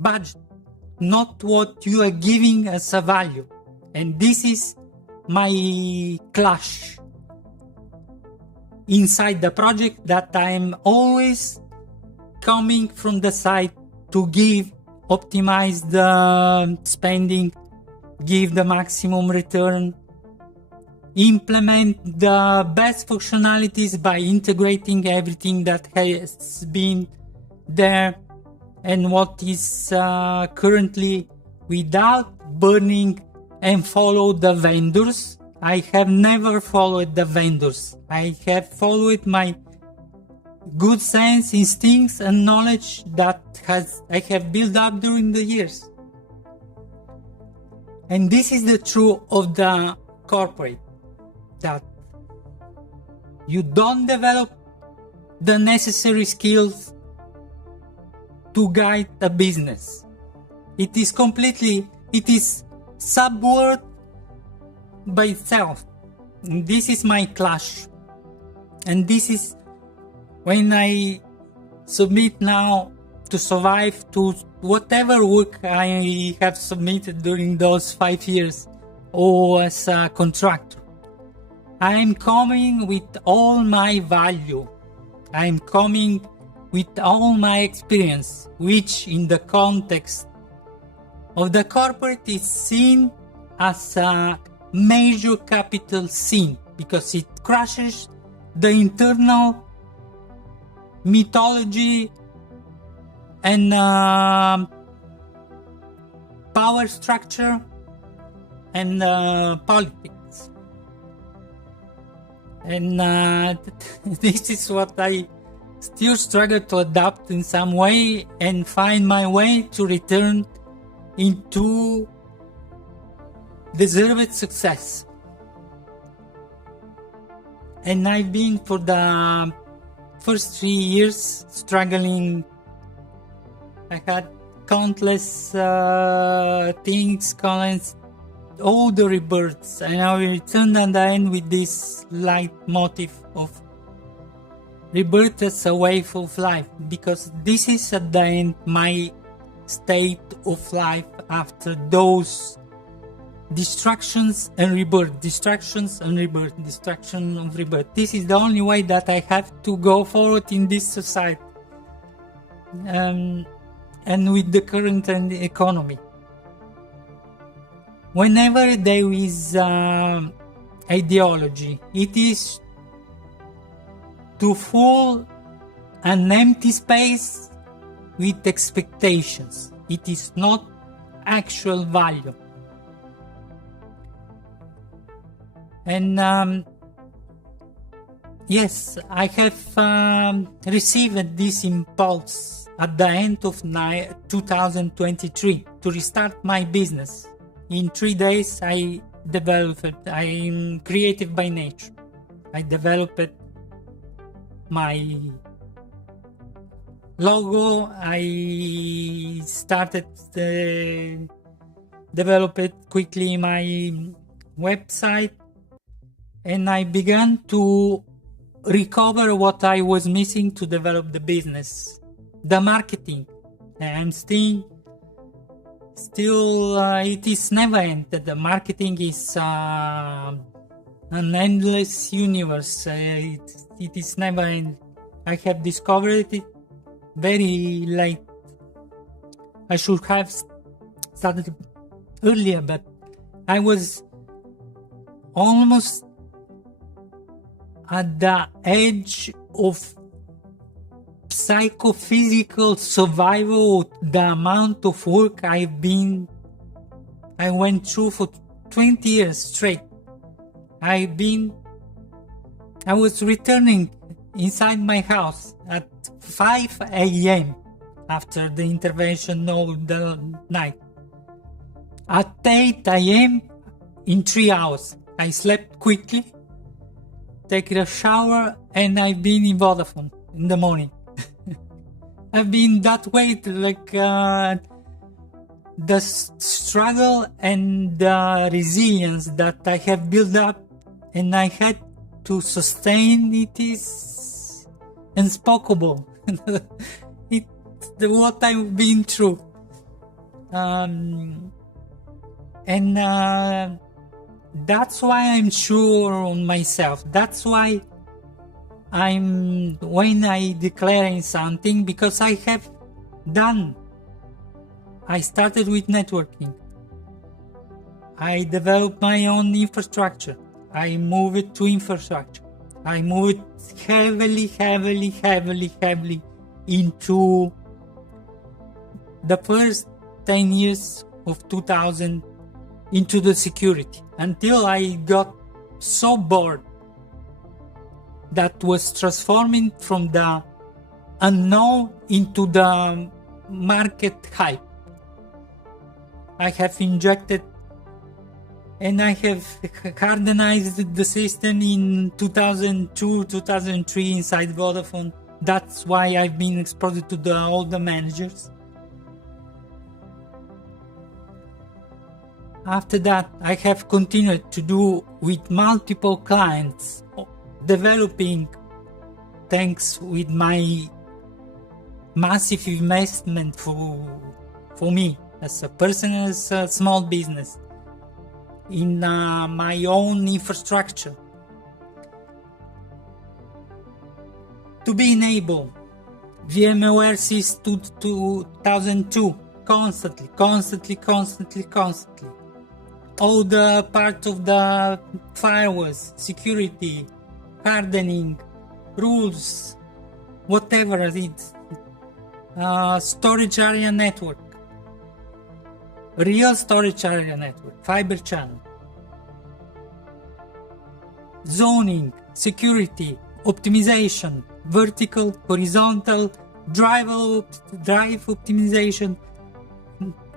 budget, not what you are giving as a value. And this is my clash inside the project, that I'm always coming from the side to optimize the spending, give the maximum return, implement the best functionalities by integrating everything that has been there and what is currently, without burning and follow the vendors. I have never followed the vendors. I have followed my good sense, instincts and knowledge that I have built up during the years. And this is the truth of the corporate, that you don't develop the necessary skills to guide a business. It is subvert by itself. And this is my clash. And this is when I submit now to survive to whatever work I have submitted during those 5 years or as a contractor. I am coming with all my value. I am coming with all my experience, which in the context of the corporate is seen as a major capital sin, because it crushes the internal mythology and power structure and politics. And this is what I still struggle to adapt in some way and find my way to return into deserved success. And I've been for the first 3 years struggling. I had countless things, countless all the rebirths, and I will return at the end with this light motif of rebirth as a way of life, because this is at the end my state of life after those distractions and rebirth, distractions and rebirth, distraction of rebirth. This is the only way that I have to go forward in this society, and with the current economy. Whenever there is ideology, it is to fill an empty space with expectations. It is not actual value. And yes, I have received this impulse at the end of 2023 to restart my business. In 3 days, I developed it. I'm creative by nature. I developed my logo. I started developed quickly my website, and I began to recover what I was missing to develop the business, the marketing. I'm still it is never ended. The marketing is an endless universe. It is never end. I have discovered it very late. I should have started earlier, but I was almost at the edge of psychophysical survival. The amount of work I went through for 20 years straight. I was returning inside my house at 5 a.m. after the intervention of the night. At 8 a.m. in 3 hours, I slept quickly, take a shower, and I've been in Vodafone in the morning. I've been that way, like the struggle and the resilience that I have built up and I had to sustain, it is unspeakable. It's what I've been through. And that's why I'm sure on myself. That's why when I declare something, because I have done. I started with networking. I developed my own infrastructure. I moved it to infrastructure. I moved heavily into the first 10 years of 2000 into the security, until I got so bored that was transforming from the unknown into the market hype. I have injected and I have hardenized the system in 2002, 2003 inside Vodafone. That's why I've been exposed to all the managers. After that, I have continued to do with multiple clients, developing, thanks with my massive investment for me as a person, as a small business, in my own infrastructure, to be enabled. VMware since 2002, constantly. All the part of the firewalls, security, hardening, rules, whatever it is, storage area network, real storage area network, fiber channel, zoning, security, optimization, vertical, horizontal, drive optimization,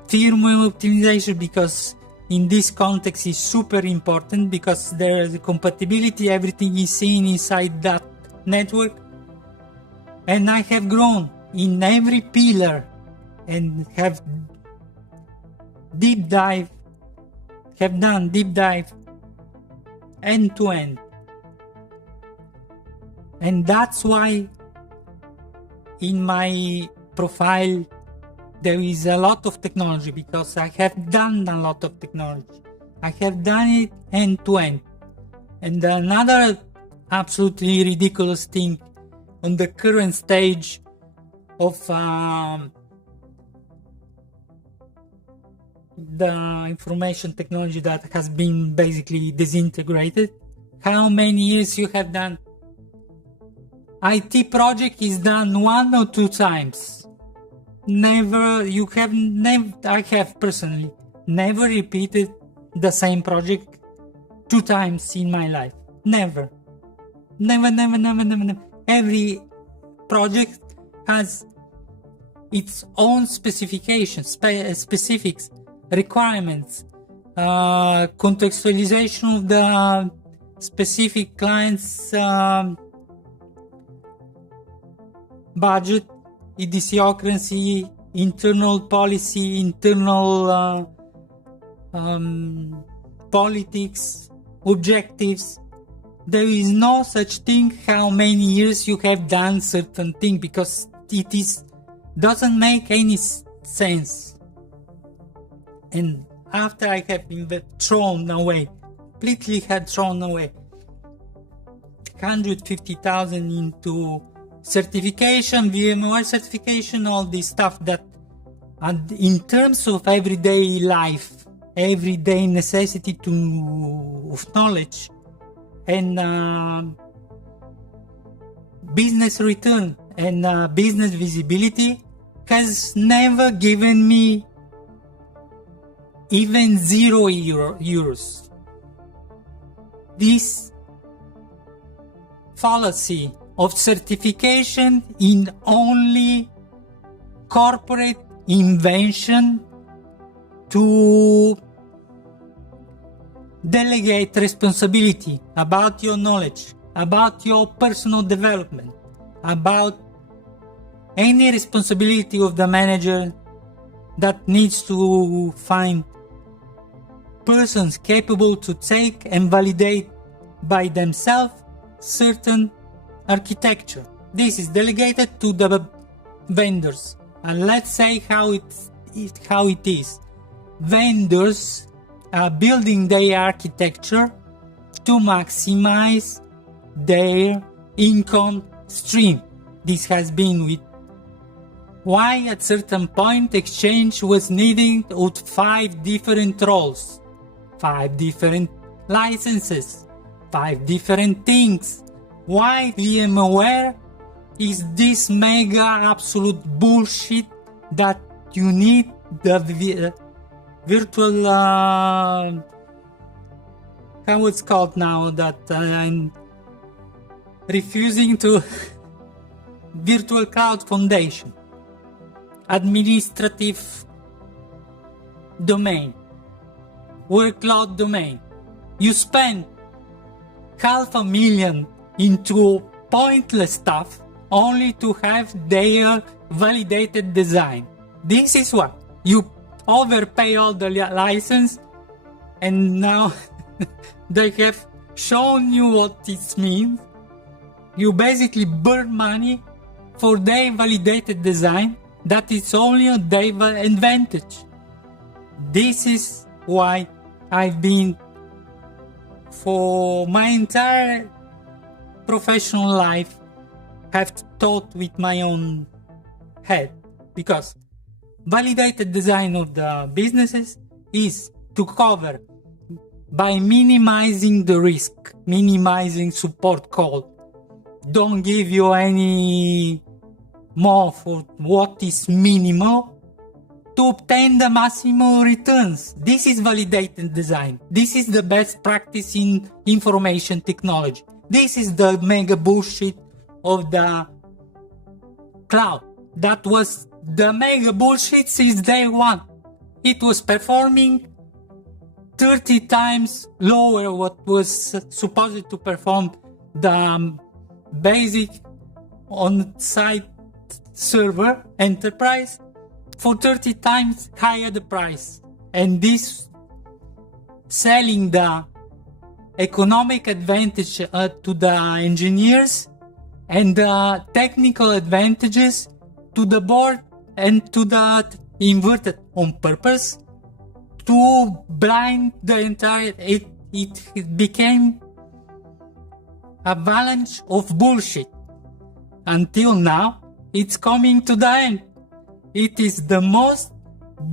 firmware optimization, because in this context is super important, because there is a compatibility, everything is seen inside that network. And I have grown in every pillar and have done deep dive end to end. And that's why in my profile there is a lot of technology, because I have done a lot of technology. I have done it end to end. And another absolutely ridiculous thing on the current stage of the information technology that has been basically disintegrated. How many years you have done? IT project is done 1 or 2 times. I have personally never repeated the same project 2 times in my life. Never. Every project has its own specifications, specifics, requirements, contextualization of the specific client's budget, idiosyncrasy, internal policy, internal politics, objectives. There is no such thing how many years you have done certain thing, because it doesn't make any sense. And after I have been completely thrown away 150,000 into certification, VMware certification, all this stuff that in terms of everyday life, everyday necessity of knowledge and business return and business visibility has never given me even €0. This fallacy of certification in only corporate invention to delegate responsibility about your knowledge, about your personal development, about any responsibility of the manager that needs to find persons capable to take and validate by themselves certain architecture. This is delegated to the vendors. And let's say how it is. Vendors are building their architecture to maximize their income stream. This has been with why at certain point exchange was needing with 5 different roles, 5 different licenses, 5 different things. Why VMware is this mega absolute bullshit that you need the virtual how it's called now that I'm refusing to virtual cloud foundation, administrative domain, workload domain. You spend $500,000 into pointless stuff only to have their validated design. This is what you overpay all the license, and now they have shown you what this means. You basically burn money for their validated design that is only a their advantage. This is why I've been, for my entire professional life, have thought with my own head, because validated design of the businesses is to cover by minimizing the risk, minimizing support call. Don't give you any more for what is minimal to obtain the maximum returns. This is validated design. This is the best practice in information technology. This is the mega bullshit of the cloud. That was the mega bullshit since day one. It was performing 30 times lower what was supposed to perform the basic on-site server enterprise, for 30 times higher the price. And this selling the economic advantage to the engineers and the technical advantages to the board and to the inverted on purpose to blind the entire. It became avalanche of bullshit. Until now, it's coming to the end. It is the most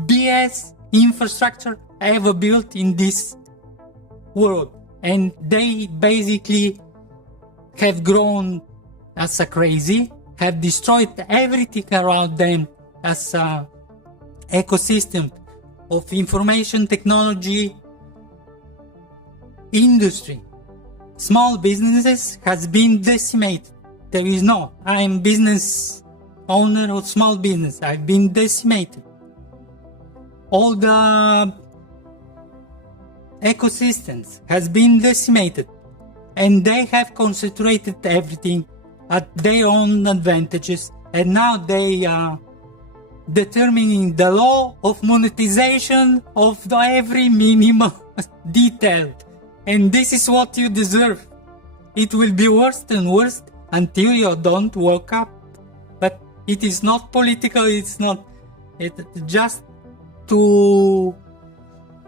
BS infrastructure ever built in this world. And they basically have grown as a crazy, have destroyed everything around them as an ecosystem of information technology industry. Small businesses has been decimated. There is no, I'm business owner of small business. I've been decimated. All the ecosystems has been decimated, and they have concentrated everything at their own advantages, and now they are determining the law of monetization of every minimal detail. And this is what you deserve. It will be worse and worse until you don't wake up. But it is not political, it's just to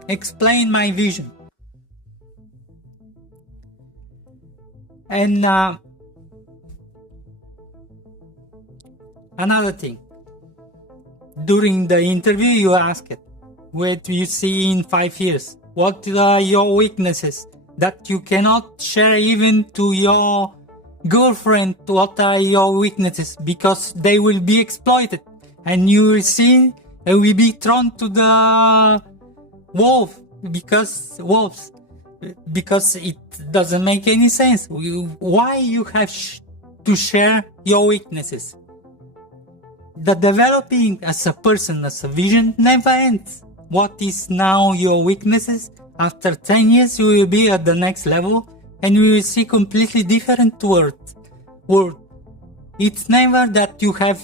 explain my vision. And another thing, during the interview you asked, what do you see in 5 years? What are your weaknesses that you cannot share even to your girlfriend? What are your weaknesses? Because they will be exploited and you will see and will be thrown to the wolves because it doesn't make any sense. Why you have to share your weaknesses? The developing as a person, as a vision never ends. What is now your weaknesses? After 10 years you will be at the next level and you will see completely different world. It's never that you have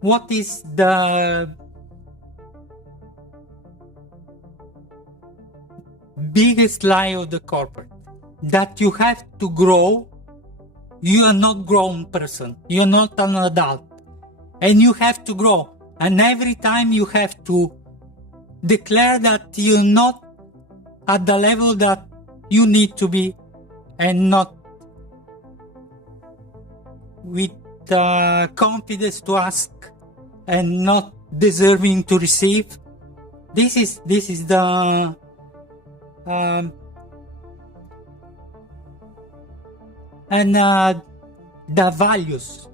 what is the biggest lie of the corporate, that you have to grow. You are not grown person, you are not an adult, and you have to grow, and every time you have to declare that you're not at the level that you need to be, and not with confidence to ask and not deserving to receive. This is the the values.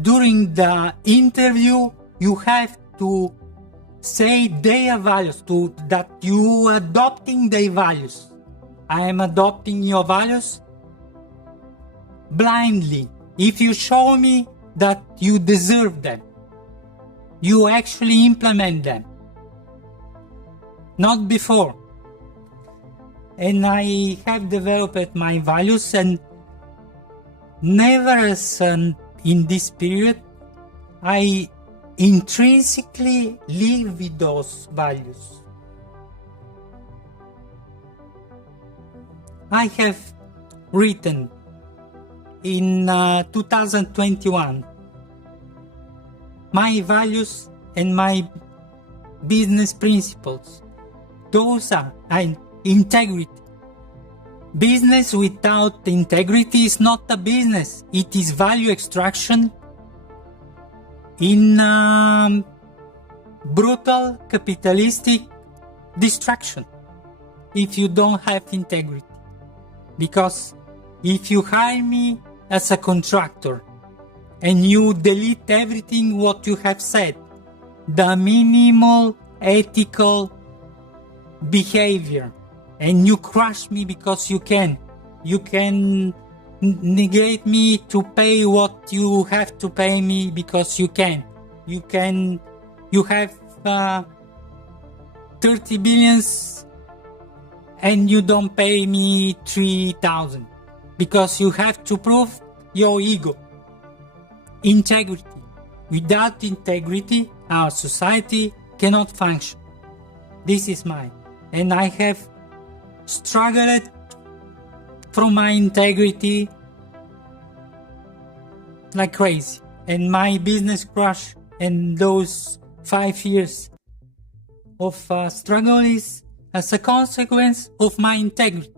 During the interview you have to say their values, that you are adopting their values. I am adopting your values blindly. If you show me that you deserve them, you actually implement them, not before. And I have developed my values, and never as in this period I intrinsically live with those values. I have written in 2021 my values and my business principles. Those are integrity. Business without integrity is not a business. It is value extraction in brutal capitalistic destruction if you don't have integrity. Because if you hire me as a contractor and you delete everything what you have said, the minimal ethical behavior, and you crush me because you can negate me to pay what you have to pay me because you have 30 billions and you don't pay me 3,000 because you have to prove your ego. Integrity. Without integrity our society cannot function. This is mine. And I have struggled from my integrity like crazy. And my business crashed, and those 5 years of struggle is as a consequence of my integrity.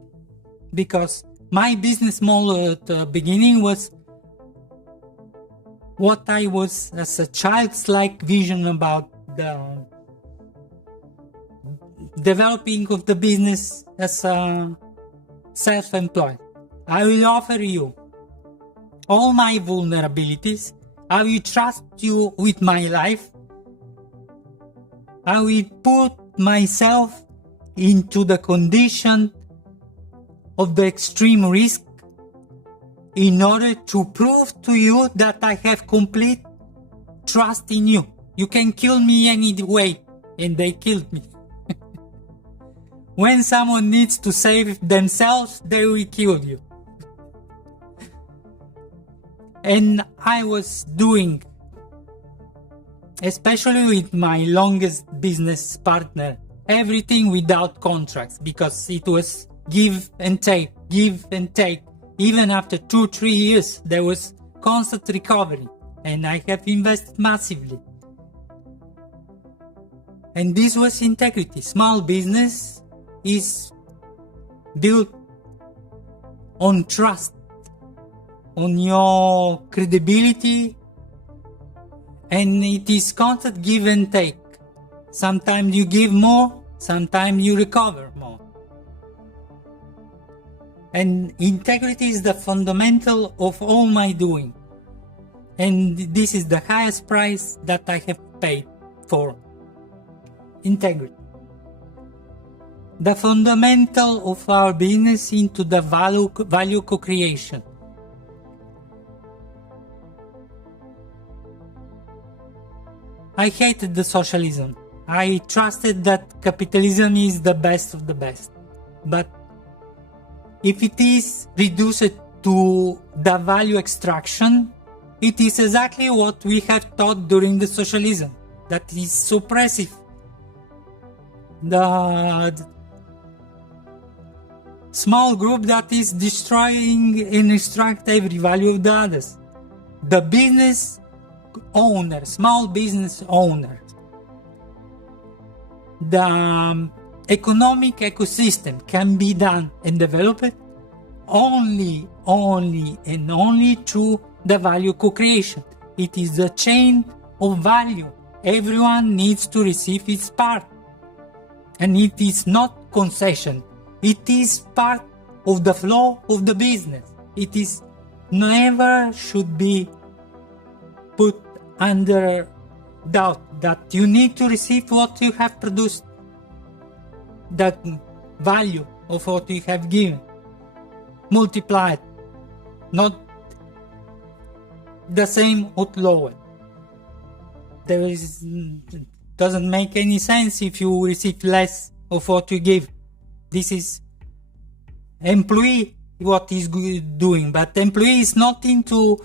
Because my business model at the beginning was what I was as a child's-like vision about the developing of the business as a self-employed. I will offer you all my vulnerabilities. I will trust you with my life. I will put myself into the condition of the extreme risk in order to prove to you that I have complete trust in you. You can kill me any way, and they killed me. When someone needs to save themselves, they will kill you. And I was doing, especially with my longest business partner, everything without contracts, because it was give and take. Even after 2-3 years, there was constant recovery, and I have invested massively. And this was integrity. Small business is built on trust, on your credibility, and it is constant give and take. Sometimes you give more, sometimes you recover more. And integrity is the fundamental of all my doing. And this is the highest price that I have paid for integrity. The fundamental of our business into the value co-creation. I hated the socialism. I trusted that capitalism is the best of the best. But if it is reduced to the value extraction, it is exactly what we have taught during the socialism. That is suppressive. The small group that is destroying and extract every value of the others. The business owner, small business owner, the economic ecosystem can be done and developed only through the value co-creation. It is a chain of value. Everyone needs to receive its part. And it is not concession. It is part of the flow of the business. It is never should be put under doubt that you need to receive what you have produced. That value of what you have given. Multiplied. Not the same or lower. Doesn't make any sense if you receive less of what you give. This is employee what is doing, but employee is not into.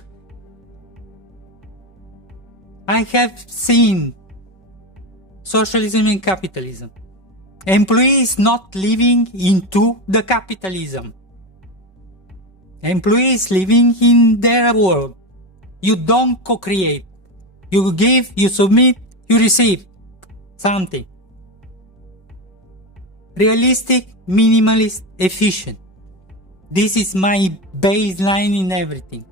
I have seen socialism and capitalism. Employee is not living into the capitalism. Employee is living in their world. You don't co-create. You give, you submit, you receive something. Realistic, minimalist, efficient. This is my baseline in everything.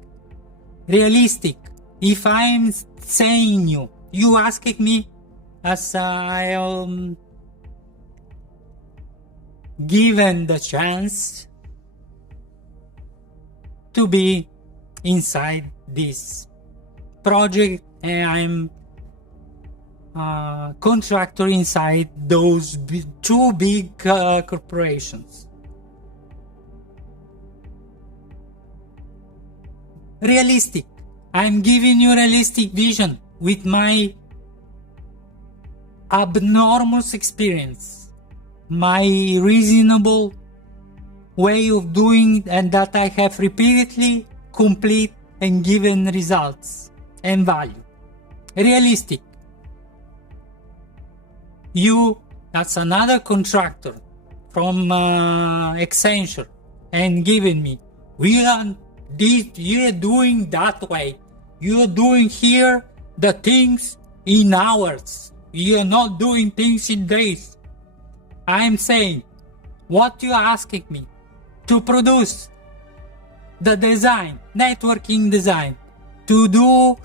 Realistic. If I'm saying you asking me as I am given the chance to be inside this project, and I'm contractor inside those two big corporations. Realistic. I'm giving you realistic vision with my abnormal experience, my reasonable way of doing, and that I have repeatedly complete and given results and value. Realistic. you, that's another contractor from Accenture, and giving me, we are this, you're doing that way. You're doing here the things in hours. You're not doing things in days. I'm saying, what you're asking me to produce the design, networking design, to do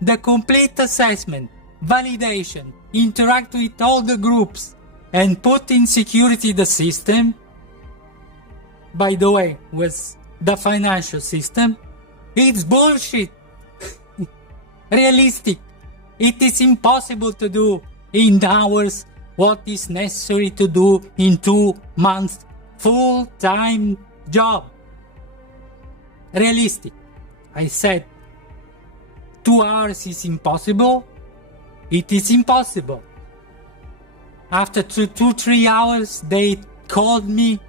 the complete assessment, validation, interact with all the groups, and put in security the system, by the way, with the financial system, it's bullshit. Realistic. It is impossible to do in hours what is necessary to do in 2 months full-time job. Realistic. I said 2 hours is impossible. It is impossible. After 2-3 hours, they called me.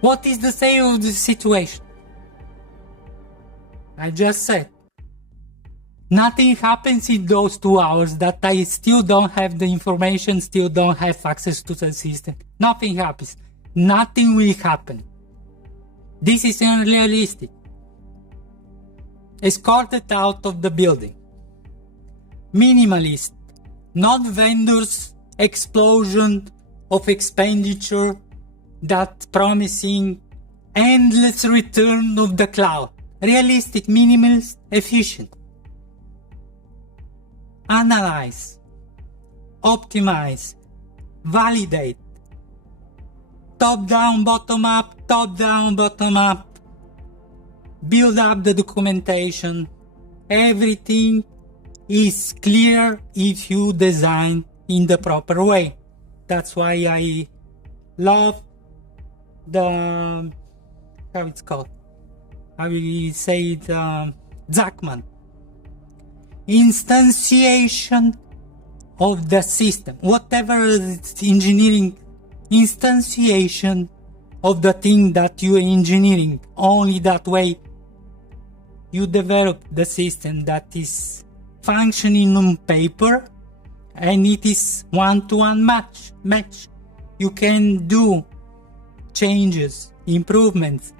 What is the state of the situation? I just said, nothing happens in those 2 hours that I still don't have the information, still don't have access to the system. Nothing happens. Nothing will happen. This is unrealistic. Escorted out of the building. Minimalist. Not vendors. Explosion of expenditure that promising endless return of the cloud. Realistic, minimalist, efficient. Analyze, optimize, validate. Top down, bottom up, top down, bottom up. Build up the documentation. Everything is clear if you design in the proper way. That's why I love the, how it's called? I will say it, Zachman. Instantiation of the system. Whatever it's engineering, instantiation of the thing that you are engineering. Only that way you develop the system that is functioning on paper, and it is one-to-one match. You can do changes, improvements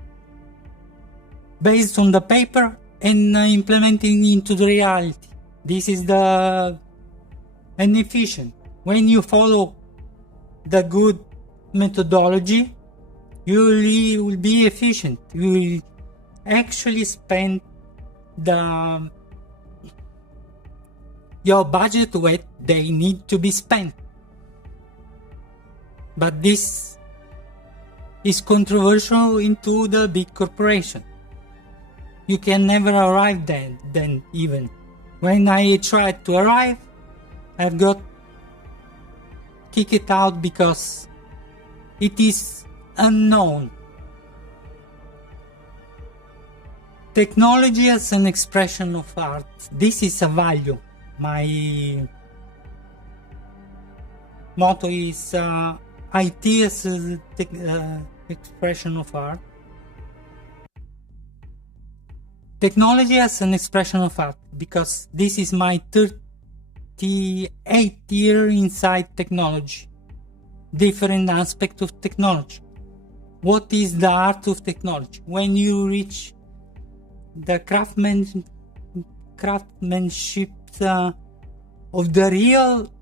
based on the paper and implementing into the reality. This is the efficient. When you follow the good methodology, you will be efficient. You will actually spend your budget where they need to be spent. But this is controversial into the big corporation. You can never arrive then even. When I tried to arrive, I've got kicked out because it is unknown. Technology as an expression of art. This is a value. My motto is IT as an expression of art. Technology as an expression of art, because this is my 38th year inside technology. Different aspect of technology. What is the art of technology? When you reach the craftsmanship of the real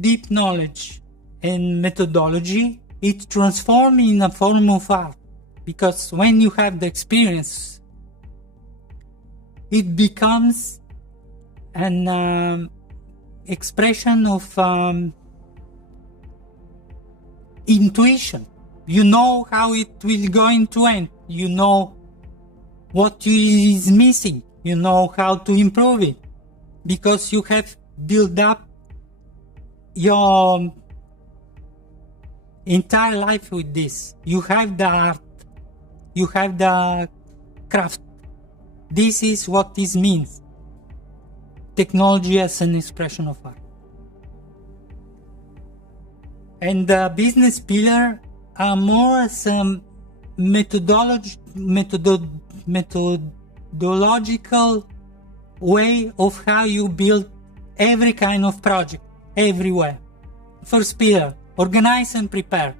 deep knowledge and methodology, it transforms in a form of art. Because when you have the experience, it becomes an expression of intuition. You know how it will going to end. You know what is missing. You know how to improve it. Because you have built up your entire life with this. You have the art. You have the craft. This is what this means. Technology as an expression of art. And the business pillar are more as a methodological way of how you build every kind of project, everywhere. First pillar, organize and prepare.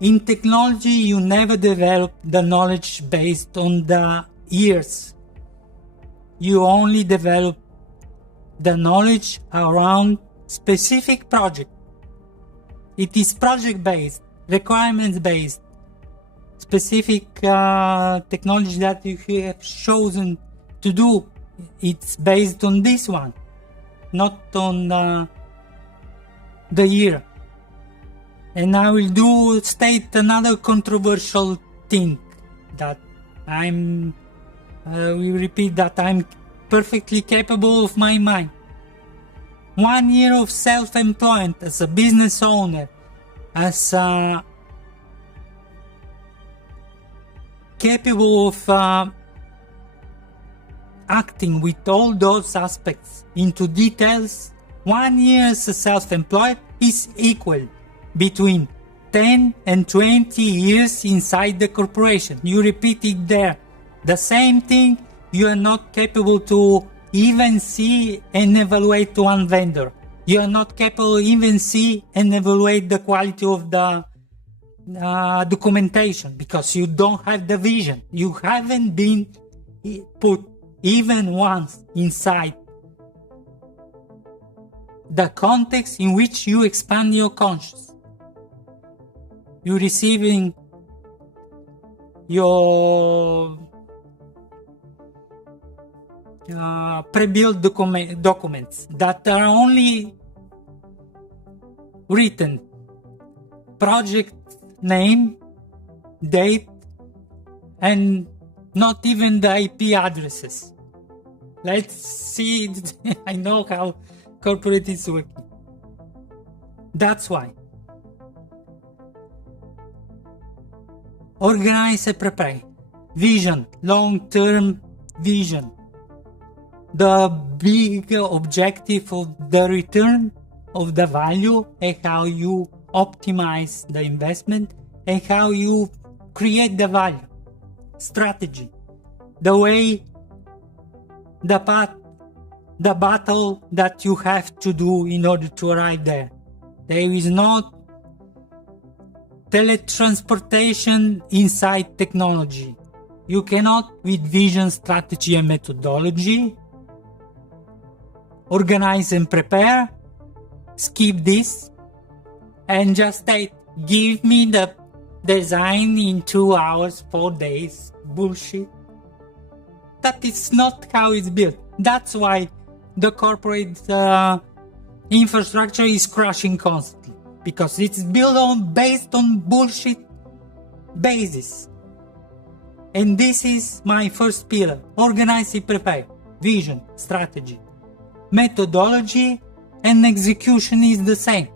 In technology, you never develop the knowledge based on the years. You only develop the knowledge around specific project. It is project-based, requirements-based, specific technology that you have chosen to do. It's based on this one, not on the year. And I will state another controversial thing that we repeat that I'm perfectly capable of my mind. 1 year of self-employment as a business owner, as capable of acting with all those aspects into details. 1 year as a self-employed is equal between 10 and 20 years inside the corporation. You repeat it there. The same thing, you are not capable to even see and evaluate one vendor. You are not capable even see and evaluate the quality of the documentation because you don't have the vision. You haven't been put even once inside the context in which you expand your conscious. You're receiving your pre-built documents that are only written project name, date, and not even the IP addresses. Let's see. I know how corporate is working. That's why. Organize and prepare. Vision, long-term vision. The big objective of the return of the value and how you optimize the investment and how you create the value. Strategy. The way, the path, the battle that you have to do in order to arrive there. There is no teletransportation inside technology. You cannot, with vision, strategy, and methodology, organize and prepare, skip this, and just state, give me the design in 2 hours, 4 days. Bullshit. That is not how it's built. That's why the corporate infrastructure is crashing constantly. Because it's built based on bullshit basis. And this is my first pillar. Organize and prepare. Vision, strategy. Methodology and execution is the same.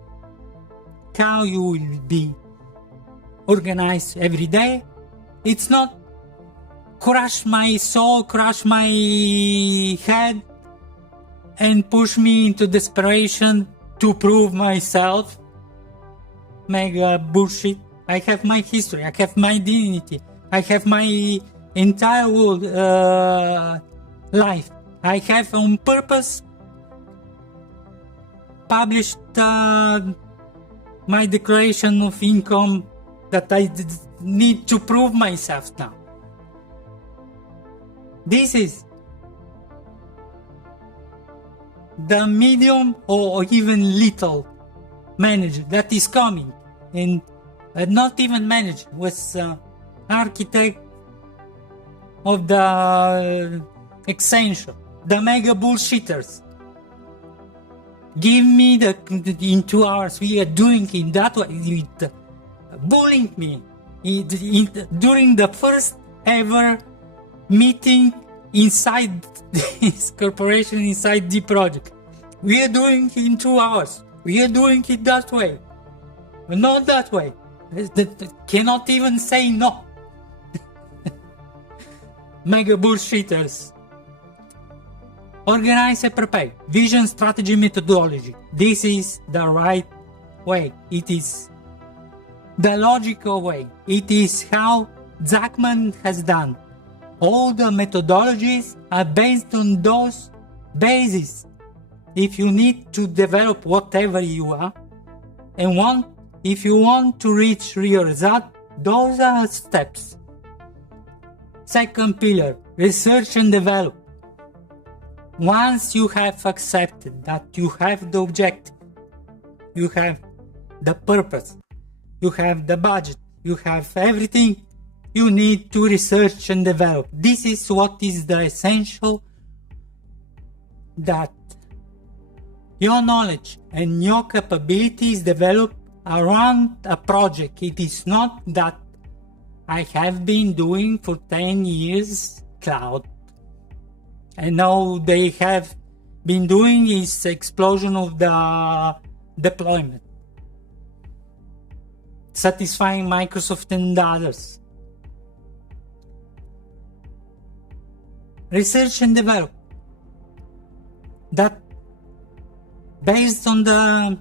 How you will be organized every day. It's not crush my soul, crush my head, and push me into desperation to prove myself. Mega bullshit. I have my history, I have my dignity, I have my entire world, life. I have on purpose published my declaration of income that I need to prove myself now. This is the medium or even little manager that is coming, and not even manager, was architect of the Accenture, the mega bullshitters. Give me in 2 hours, we are doing it that way, bullying me during the first ever meeting inside this corporation, inside the project. We are doing it in 2 hours. We are doing it that way. Not that way. Cannot even say no. Mega bullshitters. Organize and prepare. Vision, strategy, methodology. This is the right way. It is the logical way. It is how Zachman has done. All the methodologies are based on those bases. if you need to develop whatever you are, and if you want to reach real result, those are steps. Second pillar, research and develop. Once you have accepted that you have the objective, you have the purpose, you have the budget, you have everything, you need to research and develop. This is what is the essential, that your knowledge and your capabilities develop around a project. It is not that I have been doing for 10 years cloud, and now they have been doing is explosion of the deployment, satisfying Microsoft and others. Research and develop. That based on the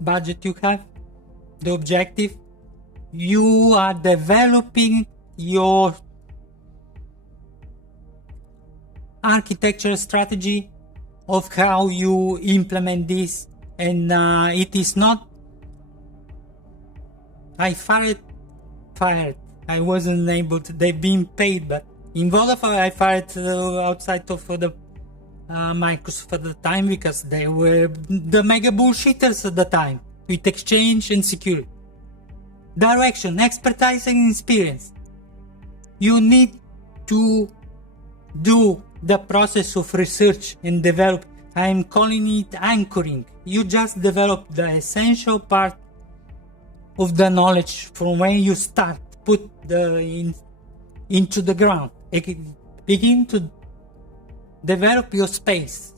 budget you have, the objective, you are developing your architecture strategy of how you implement this, and it is not I fired. I wasn't able to. They've been paid, but in Vodafone I fired outside of the Microsoft at the time, because they were the mega bullshitters at the time with exchange and security. Direction, expertise and experience. You need to do the process of research and develop. I'm calling it anchoring. You just develop the essential part of the knowledge from when you start, put into the ground. Begin to develop your space,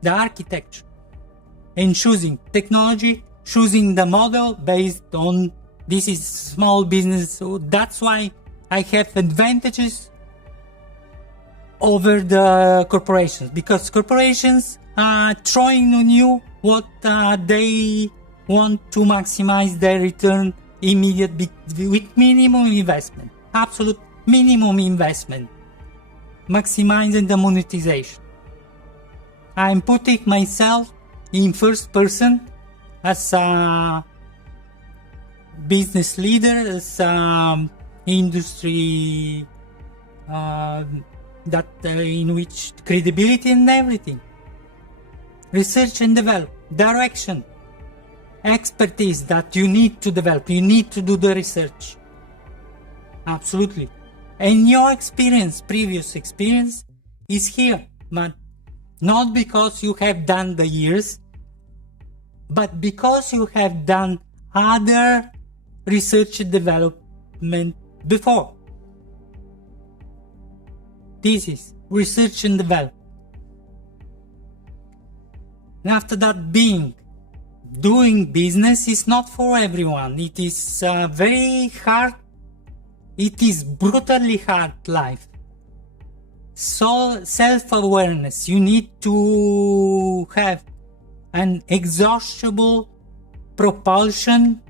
the architecture, and choosing technology, choosing the model based on this is small business. So that's why I have advantages over the corporations, because corporations are throwing on you what they want to maximize their return immediate with minimum investment, absolute minimum investment, maximizing the monetization. I'm putting myself in first person as a business leader, as a industry that in which credibility and everything. Research and develop, direction, expertise that you need to develop. You need to do the research. Absolutely. And your experience, previous experience, is here, but not because you have done the years, but because you have done other research and development before. This is research and development. And after that, doing business is not for everyone. It is very hard. It is brutally hard life. So self-awareness. You need to have an exhaustible propulsion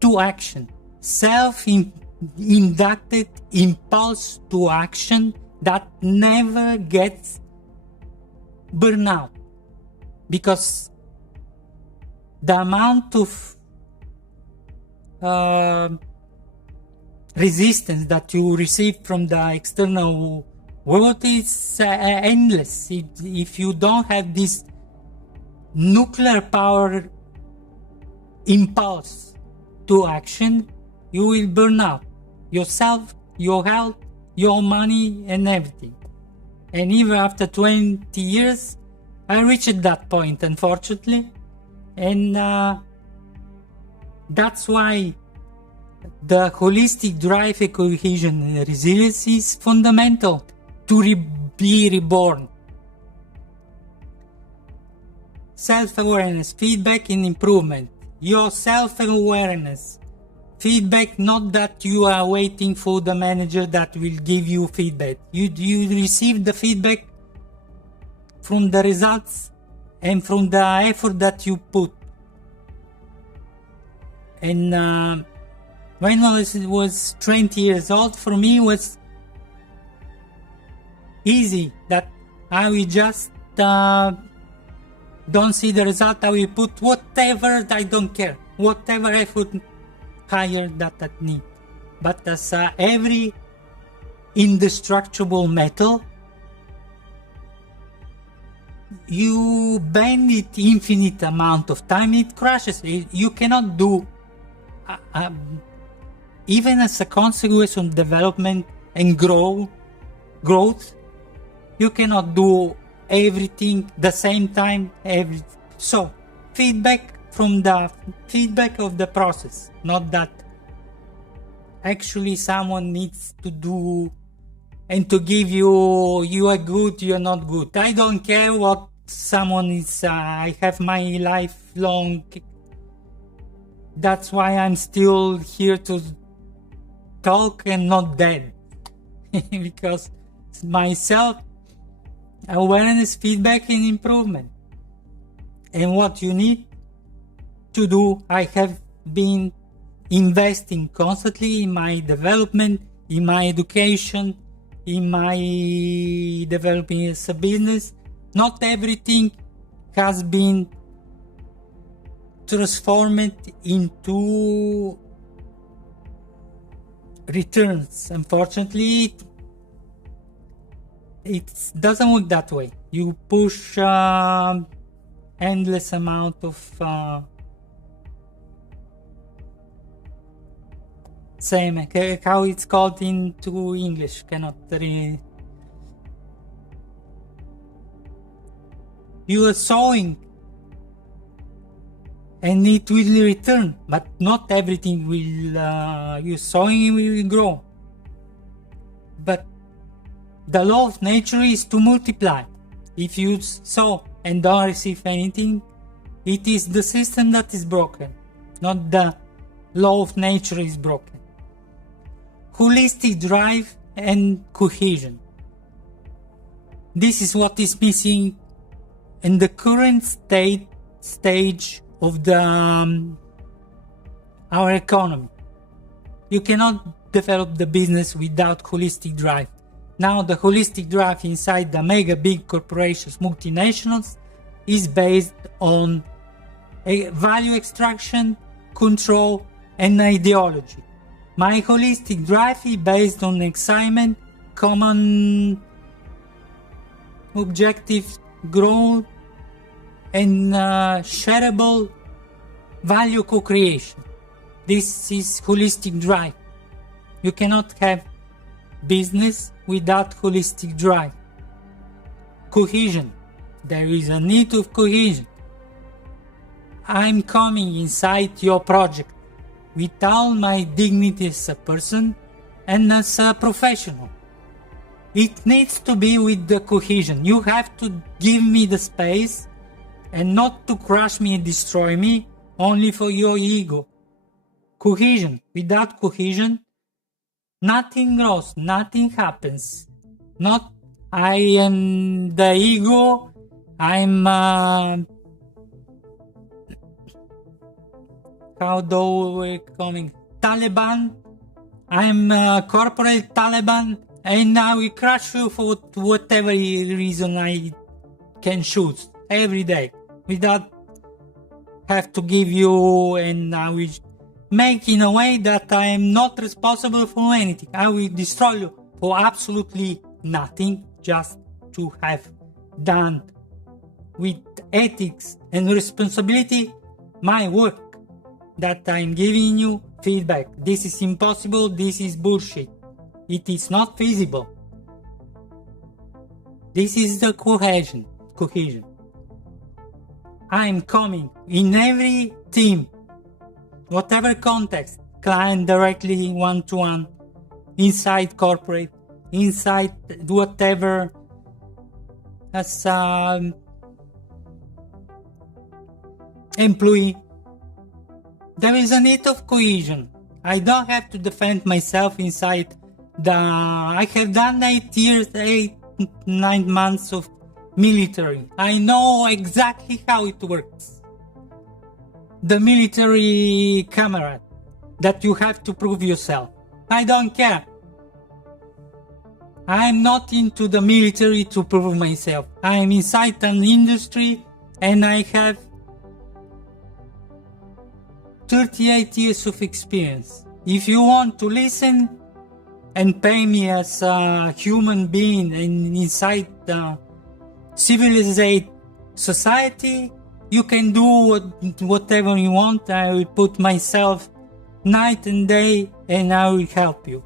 to action. Self-inducted impulse to action that never gets burnout. Because the amount of resistance that you receive from the external world is endless. If you don't have this nuclear power impulse to action, you will burn out yourself, your health, your money, and everything. And even after 20 years, I reached that point, unfortunately. And that's why the holistic drive and cohesion and resilience is fundamental to be reborn. Self-awareness, feedback and improvement. Your self-awareness. Feedback, not that you are waiting for the manager that will give you feedback. You receive the feedback from the results and from the effort that you put. And when I was 20 years old, for me was easy that I will just don't see the result. I will put whatever, I don't care, whatever effort higher that I need. But as every indestructible metal, you bend it infinite amount of time, it crashes. You cannot do, even as a consequence of development and growth, you cannot do everything the same time. So feedback from the feedback of the process, not that actually someone needs to do and to give you are good, you are not good. I don't care what someone is. I have my lifelong. That's why I'm still here to talk and not dead. Because my self-awareness, feedback and improvement. And what you need to do, I have been investing constantly in my development, in my education, in my developing as a business. Not everything has been transformed into returns. Unfortunately, it doesn't work that way. You push endless amount of same, how it's called into English, cannot really. You are sowing and it will return, but not everything will, you sowing will grow. But the law of nature is to multiply. If you sow and don't receive anything, it is the system that is broken, not the law of nature is broken. Holistic drive and cohesion. This is what is missing in the current stage of the our economy. You cannot develop the business without holistic drive. Now the holistic drive inside the mega big corporations, multinationals, is based on a value extraction, control and ideology. My holistic drive is based on excitement, common objective, growth, and shareable value co-creation. This is holistic drive. You cannot have business without holistic drive. Cohesion. There is a need of cohesion. I'm coming inside your project with all my dignity as a person and as a professional. It needs to be with the cohesion. You have to give me the space and not to crush me and destroy me only for your ego. Cohesion. Without cohesion, nothing grows, nothing happens. Not I am the ego, I'm how do we coming? Taliban. I'm corporate Taliban, and I will crush you for whatever reason I can choose every day, without have to give you, and I will make in a way that I am not responsible for anything. I will destroy you for absolutely nothing, just to have done with ethics and responsibility my work. That I'm giving you feedback. This is impossible, this is bullshit. It is not feasible. This is the cohesion. I'm coming in every team, whatever context, client directly, one-to-one, inside corporate, inside whatever, as employee. There is a need of cohesion. I don't have to defend myself inside I have done 9 months of military. I know exactly how it works. The military camarade that you have to prove yourself. I don't care. I'm not into the military to prove myself. I'm inside an industry and I have 38 years of experience. If you want to listen and pay me as a human being and inside the civilized society, you can do whatever you want. I will put myself night and day and I will help you.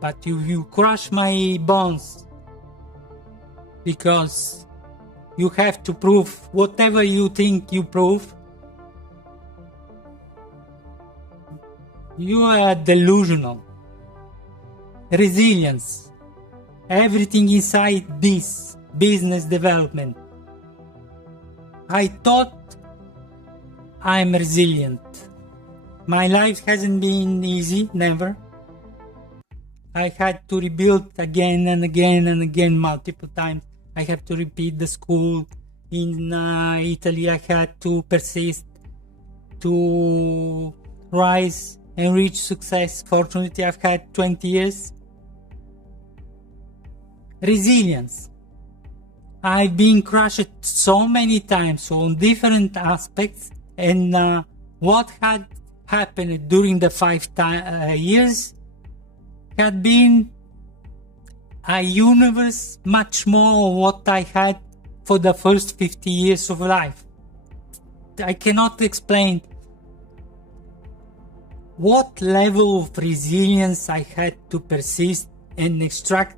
But you crush my bones because you have to prove whatever you think you prove. You are delusional. Resilience. Everything inside this business development. I thought I'm resilient. My life hasn't been easy, never. I had to rebuild again and again and again multiple times. I have to repeat the school in Italy. I had to persist to rise and reach success. Fortunately, I've had 20 years. Resilience. I've been crushed so many times on different aspects, and what had happened during the 5 years had been a universe much more of what I had for the first 50 years of life. I cannot explain what level of resilience I had to persist and extract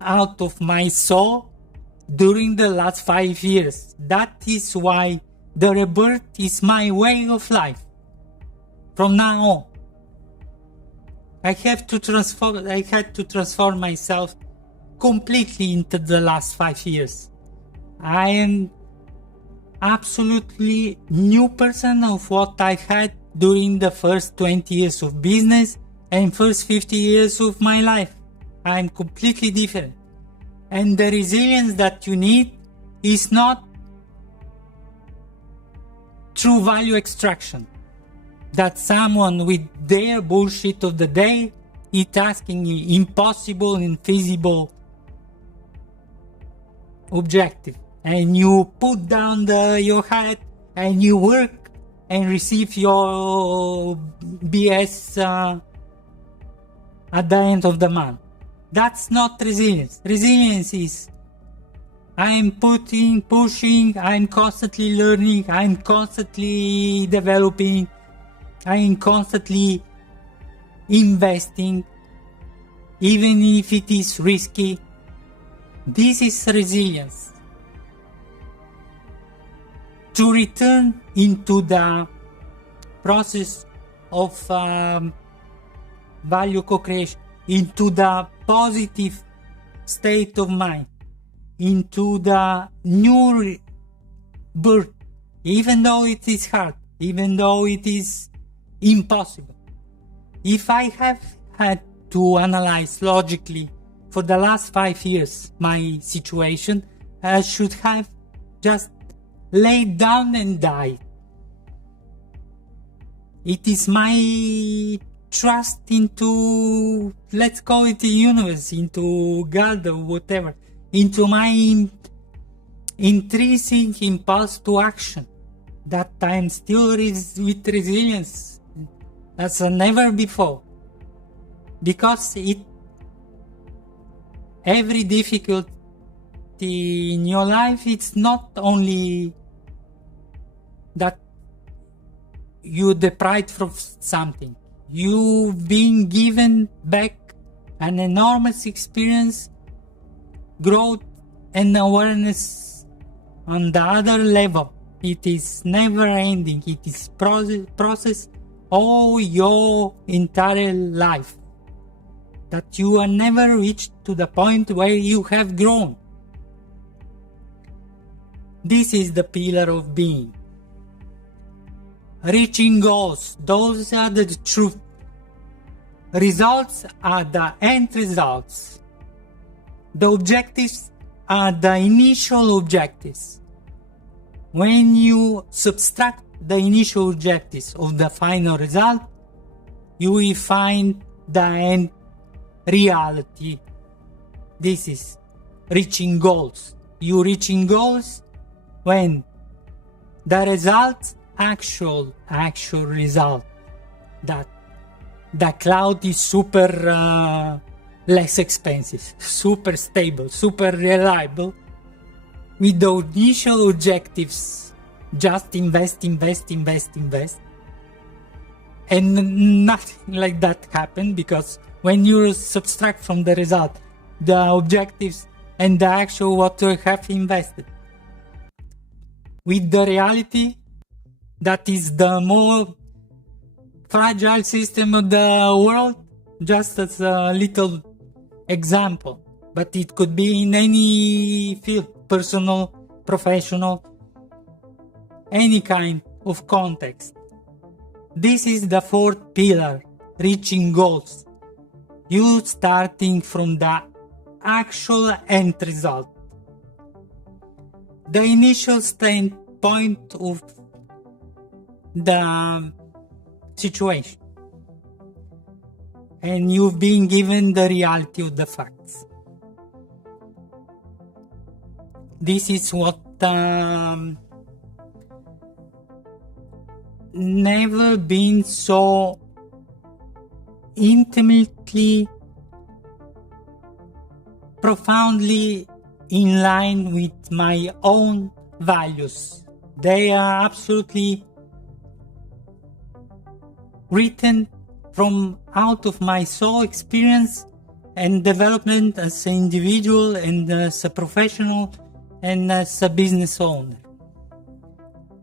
out of my soul during the last 5 years. That is why the rebirth is my way of life. From now on, I had to transform myself completely into the last 5 years. I am absolutely new person of what I had during the first 20 years of business and first 50 years of my life. I am completely different. And the resilience that you need is not true value extraction. That someone with their bullshit of the day is asking you impossible and feasible objective, and you put down your head and you work and receive your BS at the end of the month. That's not resilience. Resilience is I'm pushing, I'm constantly learning, I'm constantly developing, I'm constantly investing, even if it is risky. This is resilience. To return into the process of value co-creation, into the positive state of mind, into the new birth, even though it is hard, even though it is impossible. If I have had to analyze logically for the last 5 years my situation, I should have just laid down and died. It is my trust into, let's call it the universe, into God or whatever, into my intrinsic impulse to action, that I'm still with resilience as never before. Because every difficulty in your life, it's not only that you're deprived from something. You've been given back an enormous experience, growth, and awareness on the other level. It is never ending. It is process all your entire life, that you are never reached to the point where you have grown. This is the pillar of being. Reaching goals, those are the truth. Results are the end results. The objectives are the initial objectives. When you subtract the initial objectives of the final result, you will find the end reality This is reaching goals. You reaching goals when the result, actual result, that the cloud is super less expensive, super stable, super reliable, with the initial objectives, just invest, and nothing like that happened, because when you subtract from the result the objectives and the actual what you have invested, with the reality that is the more fragile system of the world, just as a little example, but it could be in any field, personal, professional, any kind of context. This is the fourth pillar, reaching goals. You starting from the actual end result, the initial standpoint of the situation, and you've been given the reality of the facts. This is what never been so intimately, profoundly in line with my own values. They are absolutely written from out of my soul experience and development as an individual and as a professional and as a business owner.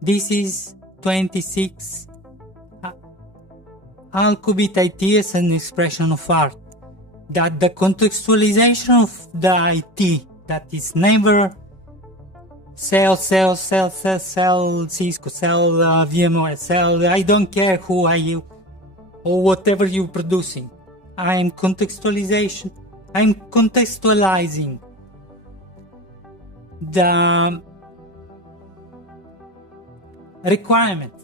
This is 26 Alqubit IT as an expression of art. That the contextualization of the IT, that is never sell Cisco, sell VMware, sell, I don't care who are you or whatever you're producing. I'm contextualizing the requirements,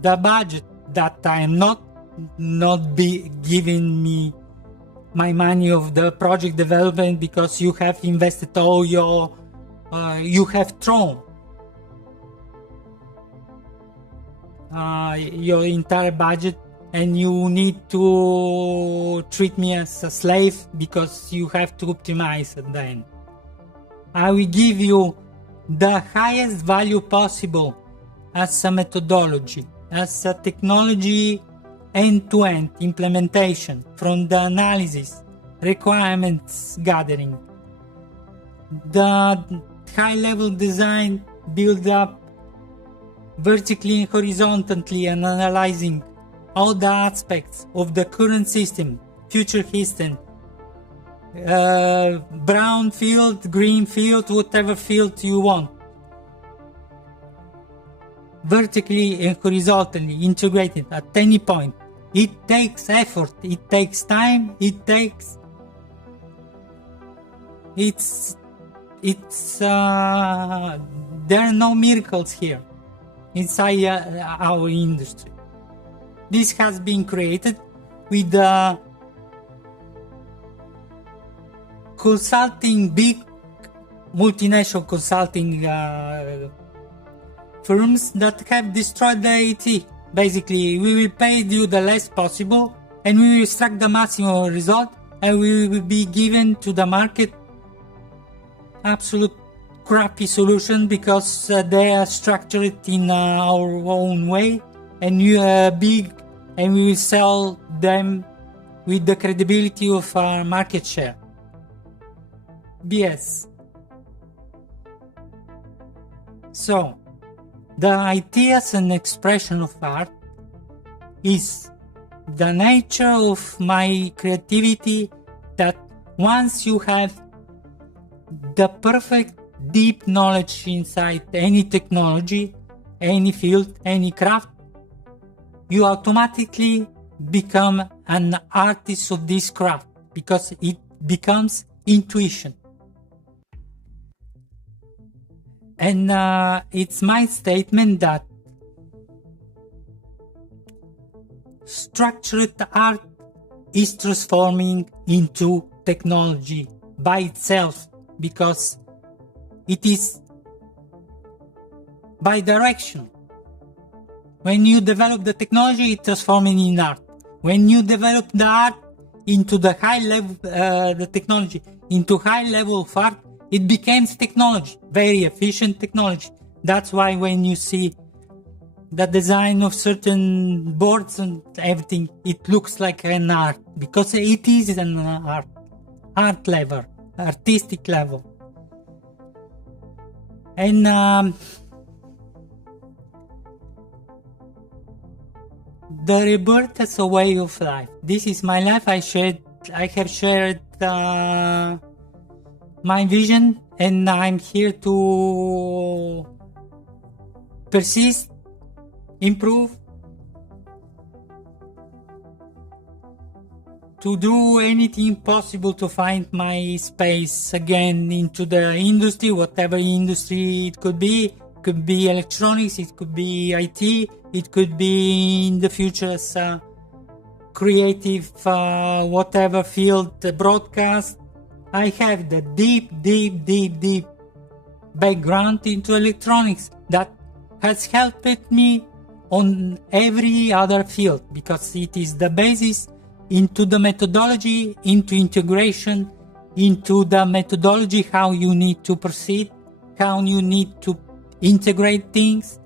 the budget that I am not be giving me my money of the project development, because you have invested all your you have thrown your entire budget, and you need to treat me as a slave because you have to optimize at the end. I will give you the highest value possible as a methodology, as a technology end-to-end implementation, from the analysis, requirements gathering, the high-level design build-up, vertically and horizontally, and analyzing all the aspects of the current system, future system, brown field, green field, whatever field you want. Vertically and horizontally integrated at any point. It takes effort, it takes time, there are no miracles here inside our industry. This has been created with the consulting, big multinational consulting firms that have destroyed the IT. Basically, we will pay you the less possible, and we will extract the maximum result, and we will be given to the market absolute crappy solution, because they are structured in our own way, and you are big, and we will sell them with the credibility of our market share. BS. So, the idea as an expression of art is the nature of my creativity, that once you have the perfect deep knowledge inside any technology, any field, any craft, you automatically become an artist of this craft, because it becomes intuition. And it's my statement that structured art is transforming into technology by itself, because it is by direction. When you develop the technology, it transforms it in art. When you develop the art into the high level, the technology into high level of art, it becomes technology, very efficient technology. That's why when you see the design of certain boards and everything, it looks like an art, because it is an art level, artistic level. And the rebirth as a way of life. This is my life. I have shared my vision, and I'm here to persist, improve, to do anything possible to find my space again into the industry, whatever industry it could be. It could be electronics, it could be IT, it could be in the future as a creative, whatever field, broadcast. I have the deep background into electronics that has helped me on every other field, because it is the basis into the methodology, into integration, into the methodology, how you need to proceed, how you need to integrate things,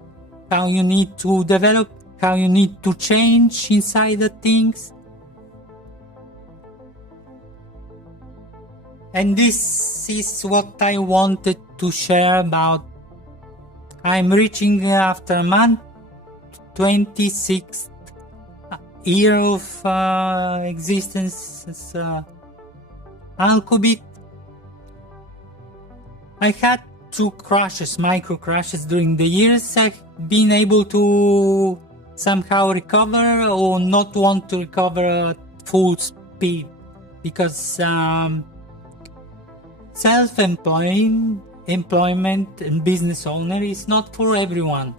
how you need to develop, how you need to change inside the things. And this is what I wanted to share about. I'm reaching, after a month, 26th year of existence as Alqubit. I had 2 crashes, micro crashes during the years. I've been able to somehow recover, or not want to recover at full speed, because self-employment and business owner is not for everyone.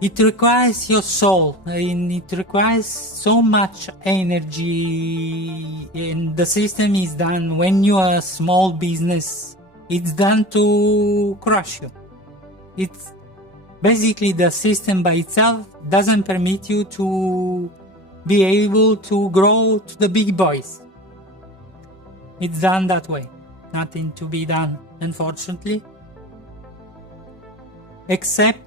It requires your soul, and it requires so much energy, and the system is done when you are a small business. It's done to crush you. It's basically the system by itself doesn't permit you to be able to grow to the big boys. It's done that way. Nothing to be done, unfortunately, except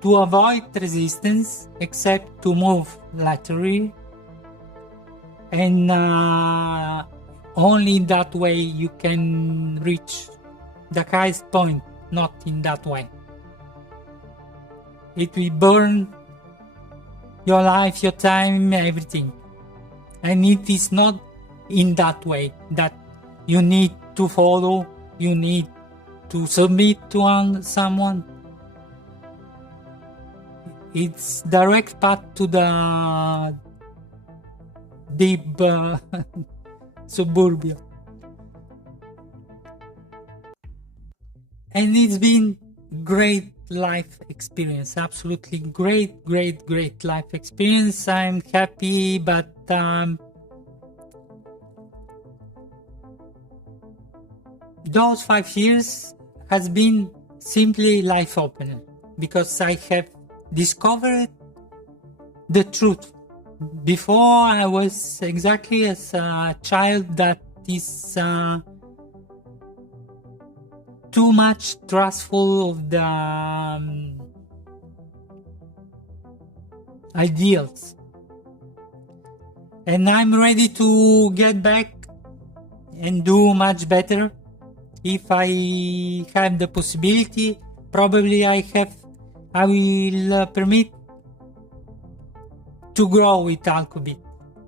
to avoid resistance, except to move laterally, and only in that way you can reach the highest point. Not in that way. It will burn your life, your time, everything. And it is not in that way that you need to follow, you need to submit to someone. It's direct path to the deep suburbia. And it's been great life experience, absolutely great life experience. I'm happy, but those 5 years has been simply life-opening, because I have discovered the truth. Before, I was exactly as a child that is too much trustful of the ideals. And I'm ready to get back and do much better. If I have the possibility, probably I will permit to grow with Alqubit.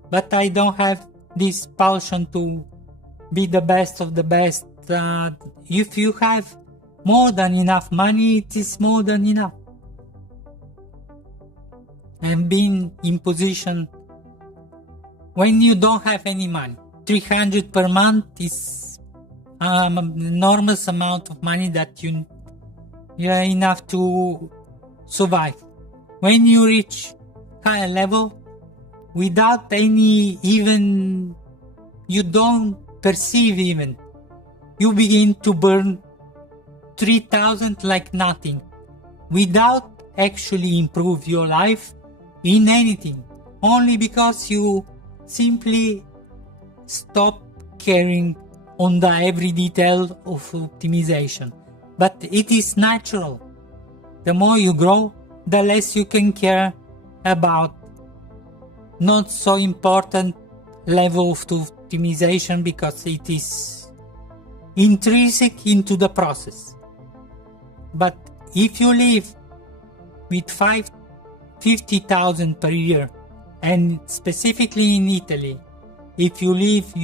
But I don't have this passion to be the best of the best. If you have more than enough money, it is more than enough. And being in position when you don't have any money, 300 per month is an enormous amount of money that you are enough to survive. When you reach higher level, without any even you don't perceive even. You begin to burn 3000 like nothing, without actually improve your life in anything, only because you simply stop caring on the every detail of optimization. But it is natural. The more you grow, the less you can care about not so important level of optimization, because it is intrinsic into the process. But if you live with 50,000 per year, and specifically in Italy, if you live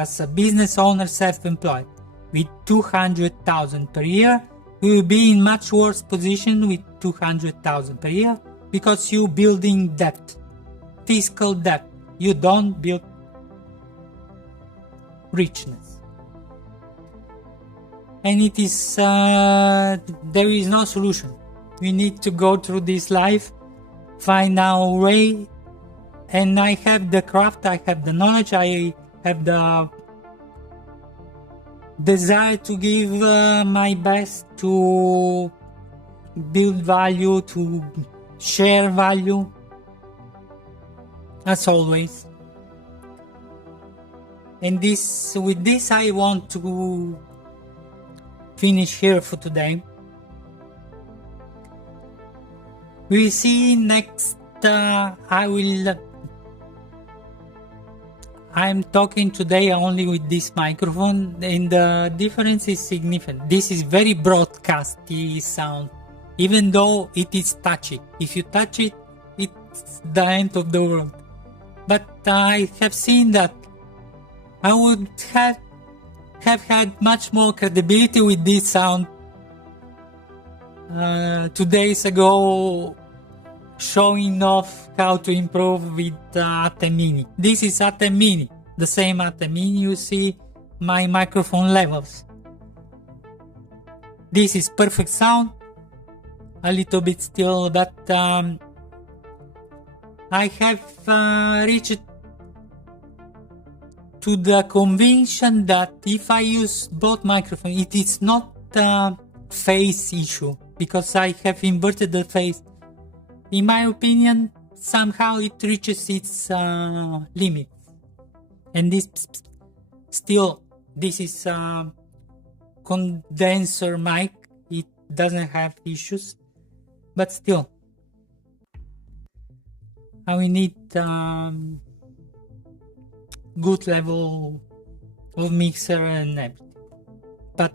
as a business owner self-employed with 200,000 per year, you will be in much worse position with 200,000 per year, because you building debt, fiscal debt. You don't build richness. And it is there is no solution. We need to go through this life, find our way. And I have the craft, I have the knowledge, I have the desire to give my best to build value, to share value, as always. And with this I want to finish here for today. We see next. I'm talking today only with this microphone, and the difference is significant. This is very broadcasty sound, even though it is touchy. If you touch it, it's the end of the world. But I have seen that I would have had much more credibility with this sound 2 days ago, showing off how to improve with Atem Mini. This is Atem Mini, the same Atem Mini. You see my microphone levels. This is perfect sound, a little bit still, but I have reached to the conviction that if I use both microphones, it is not a phase issue, because I have inverted the phase. In my opinion, somehow it reaches its limit. And this is a condenser mic. It doesn't have issues, but still, we need good level of mixer and everything. But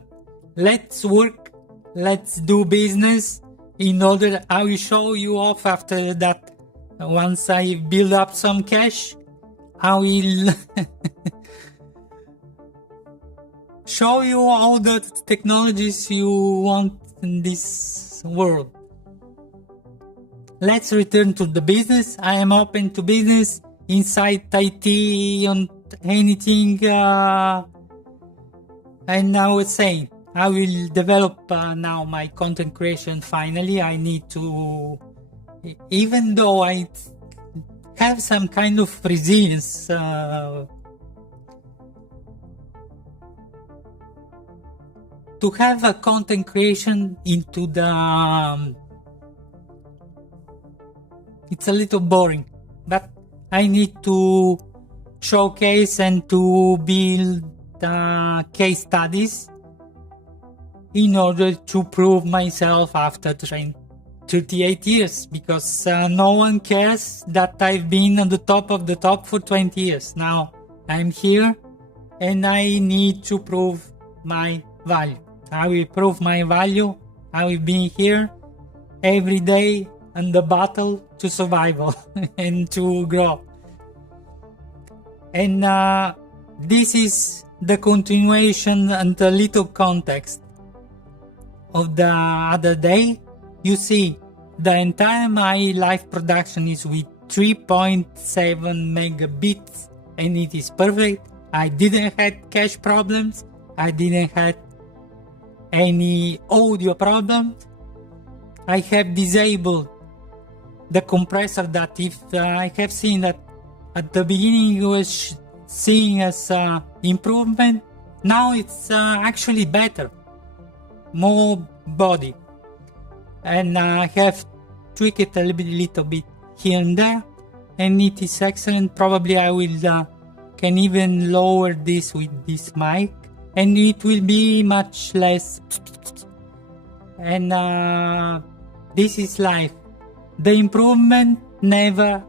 let's work, let's do business. In order, I will show you off after that. Once I build up some cash, I will show you all the technologies you want in this world. Let's return to the business. I am open to business, inside IT, on anything. And I was saying, I will develop now my content creation. Finally, I need to, even though I have some kind of resilience, to have a content creation into the, it's a little boring, but I need to showcase and to build case studies in order to prove myself after 38 years, because no one cares that I've been on the top of the top for 20 years. Now I'm here and I need to prove my value. I will prove my value. I will be here every day in the battle to survival and to grow. And this is the continuation and a little context of the other day. You see, the entire my live production is with 3.7 megabits and it is perfect. I didn't have cache problems. I didn't have any audio problems. I have disabled the compressor that if I have seen that at the beginning it was seeing as improvement. Now it's actually better, more body, and I have tweaked it a little bit here and there, and it is excellent. Probably I will can even lower this with this mic, and it will be much less. And this is life. The improvement never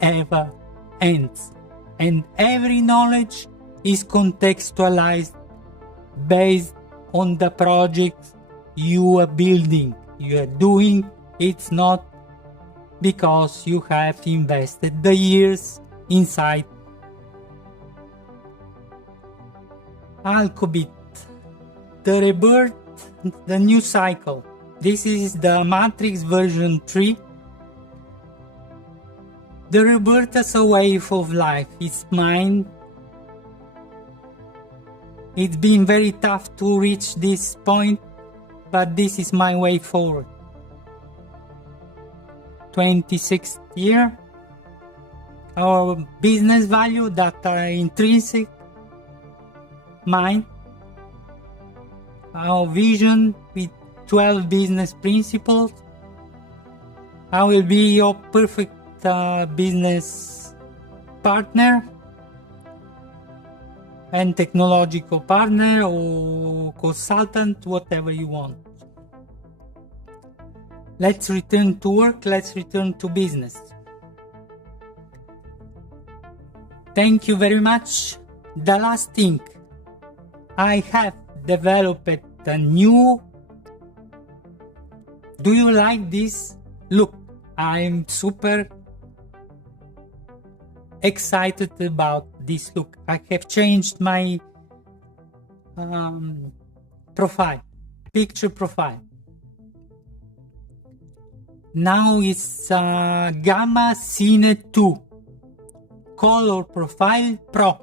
ever ends, and every knowledge is contextualized based on the project you are building, you are doing. It's not because you have invested the years inside. Alqubit, the rebirth, the new cycle. This is the Matrix version 3. The rebirth is a wave of life. It's mine. It's been very tough to reach this point, but this is my way forward. 26th year. Our business value that are intrinsic, mine. Our vision with 12 business principles. I will be your perfect business partner and technological partner or consultant, whatever you want. Let's return to work, let's return to business. Thank you very much. The last thing, I have developed a new. Do you like this? Look, I'm super excited about this look. I have changed my profile, picture profile. Now it's Gamma Cine 2 Color Profile Pro.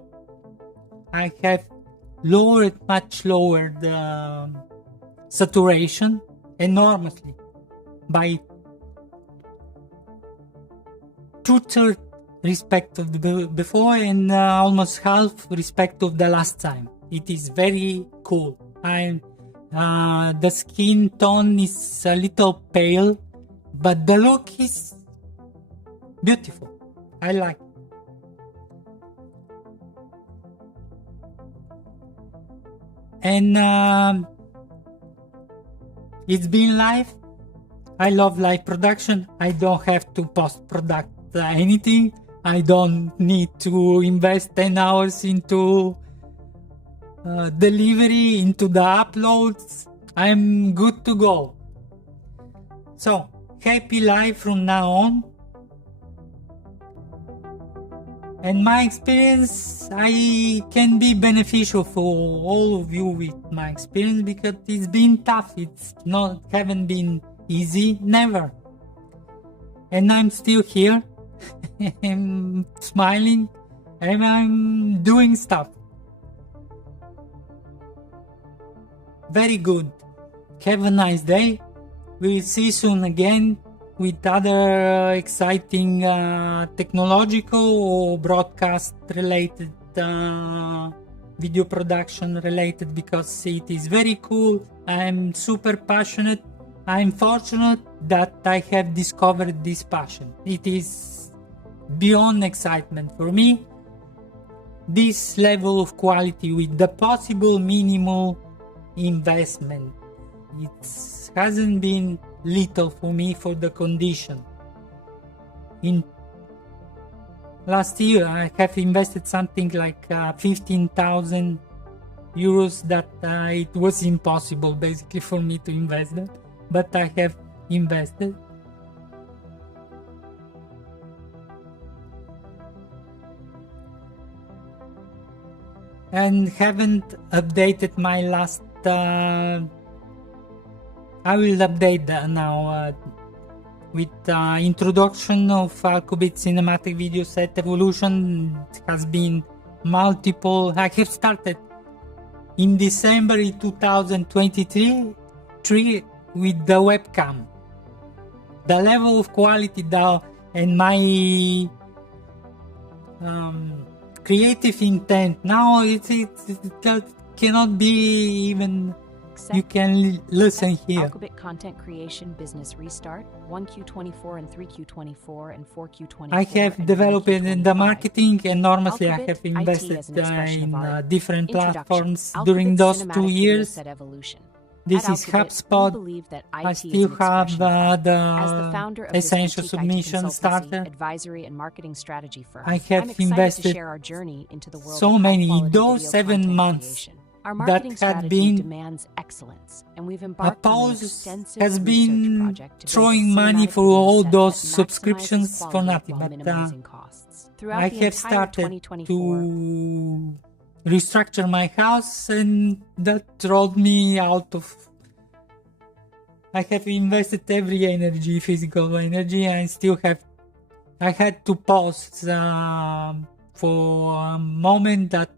I have much lowered the saturation enormously by 2/3 respect of the before and almost half respect of the last time. It is very cool. The skin tone is a little pale, but the look is beautiful. I like it. And it's been live. I love live production. I don't have to post-product anything. I don't need to invest 10 hours into delivery, into the uploads. I'm good to go. So, happy life from now on. And my experience, I can be beneficial for all of you with my experience because it's been tough. Haven't been easy, never. And I'm still here. I'm smiling and I'm doing stuff. Very good. Have a nice day. We'll see you soon again with other exciting technological or broadcast related video production related, because it is very cool. I'm super passionate. I'm fortunate that I have discovered this passion. It is beyond excitement for me. This level of quality with the possible minimal investment, it hasn't been little for me for the condition. In last year I have invested something like 15,000 euros that it was impossible basically for me to invest that, but I have invested. And haven't updated my last I will update that now with introduction of Alqubit cinematic video set evolution. It has been multiple. I have started in December 2023 with the webcam. The level of quality and my creative intent. Now it that cannot be even. You can listen here. Alqubit content creation business restart 1Q24 and 3Q24 and 4Q24. I have developed in the marketing enormously. I have Alqubit invested IT as an expression in of art. different Introduction. platforms Alqubit's during those cinematic 2 video years. set evolution. This At is Alqubit, we HubSpot. believe that I IT still is an have expression of art. As the the founder of this Essential boutique IT Submission consultancy, starter. advisory, and marketing strategy firm, I I'm have excited to invested share our journey into the world so of many in high-quality those video 7 content months creation. Our that marketing had strategy been demands excellence, and we've a embarked on an pause extensive has research been project to build a throwing money cinematic for video all set those that maximizes subscriptions for quality nothing. while But minimizing costs. Throughout I the have entire started 2024, to restructure my house, and that rolled me out of. I have invested every energy, physical energy, and still have. I had to pause for a moment that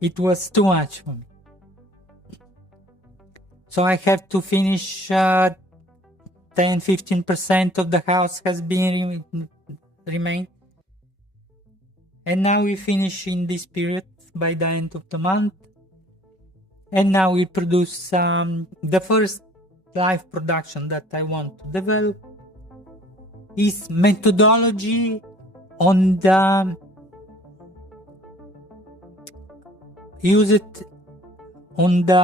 it was too much for me. So I have to finish 10-15% of the house has been remained. And now we finish in this period by the end of the month. And now we produce the first live production that I want to develop is methodology on the use it on the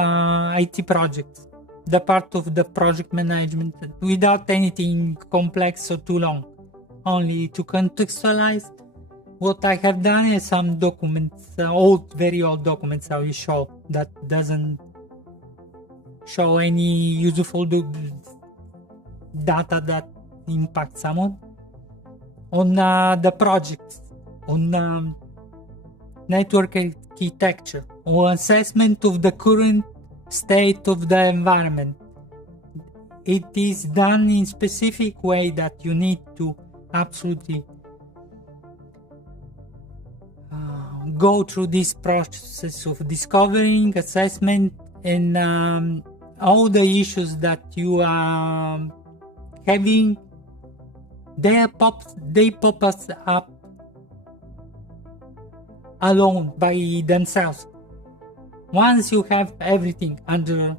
IT projects, the part of the project management, without anything complex or too long, only to contextualize. What I have done is some documents, very old documents I will show, that doesn't show any useful data that impacts someone. On the projects, on network architecture, or assessment of the current state of the environment. It is done in specific way that you need to absolutely go through this process of discovering, assessment, and all the issues that you are having. They pop us up alone by themselves. Once you have everything under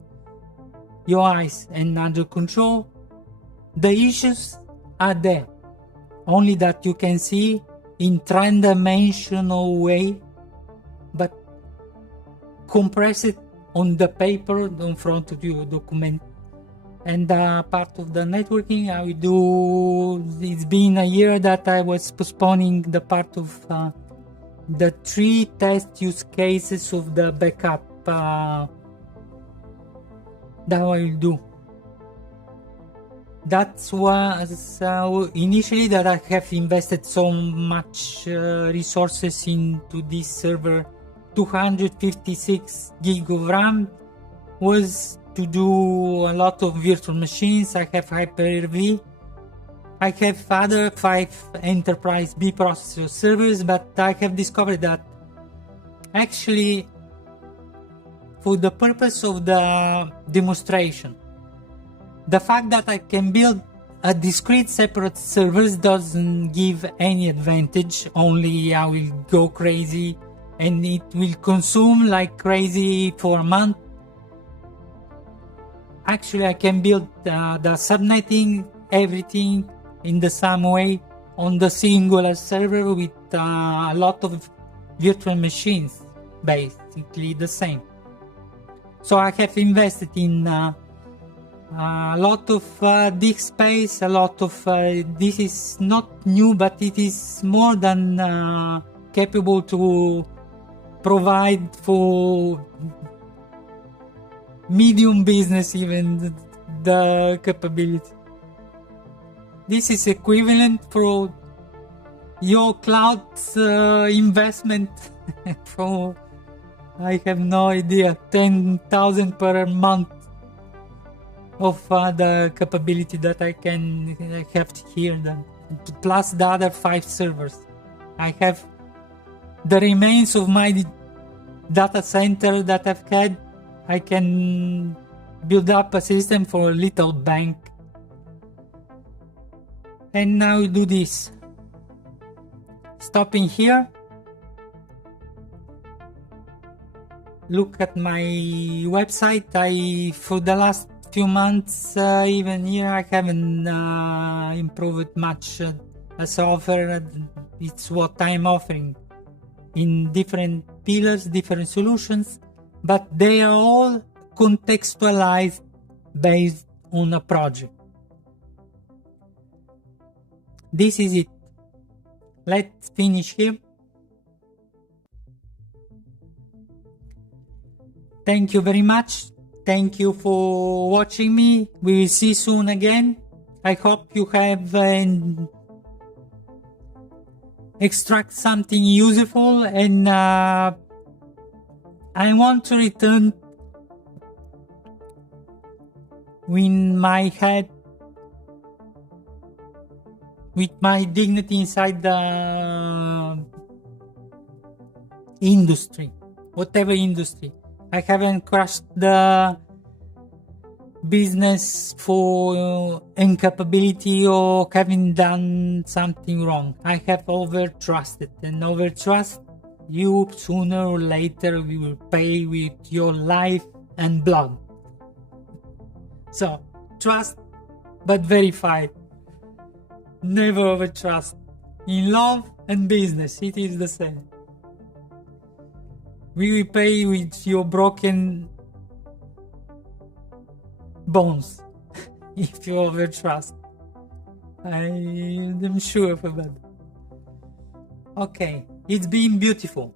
your eyes and under control, the issues are there. Only that you can see in three-dimensional way, but compress it on the paper in front of you, document. And part of the networking I will do, it's been a year that I was postponing the part of the 3 test use cases of the backup that I will do. That's was initially that I have invested so much resources into this server. 256 gig of RAM was to do a lot of virtual machines. I have Hyper-V. I have other 5 enterprise B processor servers, but I have discovered that actually for the purpose of the demonstration, the fact that I can build a discrete separate servers doesn't give any advantage, only I will go crazy and it will consume like crazy for a month. Actually, I can build the subnetting, everything in the same way on the singular server with a lot of virtual machines, basically the same. So I have invested in a lot of disk space, a lot of this is not new, but it is more than capable to provide for medium business, even the capability. This is equivalent for your cloud investment for, I have no idea, 10,000 per month of the capability that I can have here, plus the other 5 servers. I have the remains of my data center that I've had. I can build up a system for a little bank. And now we do this. stopping here. Look at my website. For the last few months, even here, I haven't improved much as offer. It's what I'm offering in different pillars, different solutions, but they are all contextualized based on a project. This is it. Let's finish here. Thank you very much. Thank you for watching me. We will see soon again. I hope you have extract something useful, and I want to return with my head, with my dignity inside the industry, whatever industry. I haven't crushed the business for incapability or having done something wrong. I have overtrusted, and overtrust, you sooner or later we will pay with your life and blood. So trust, but verify. Never overtrust. In love and business, it is the same. We will pay with your broken bones if you overtrust. I am sure for that. Okay, it's been beautiful.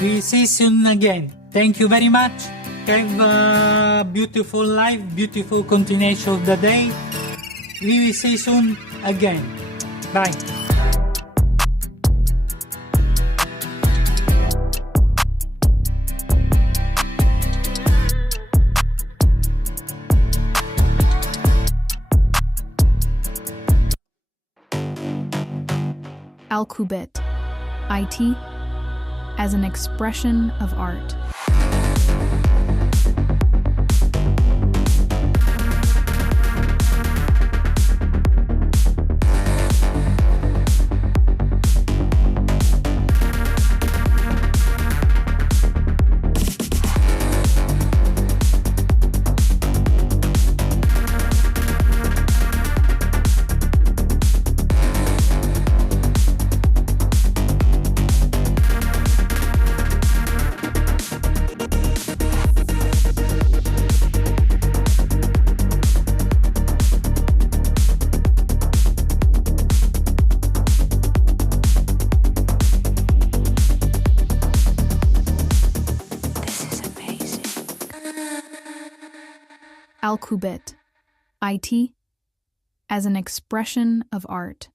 We'll see you soon again. Thank you very much. Have a beautiful life, beautiful continuation of the day. We will see you soon again. Bye. Alqubit, IT as an expression of art. Alqubit, IT as an expression of art.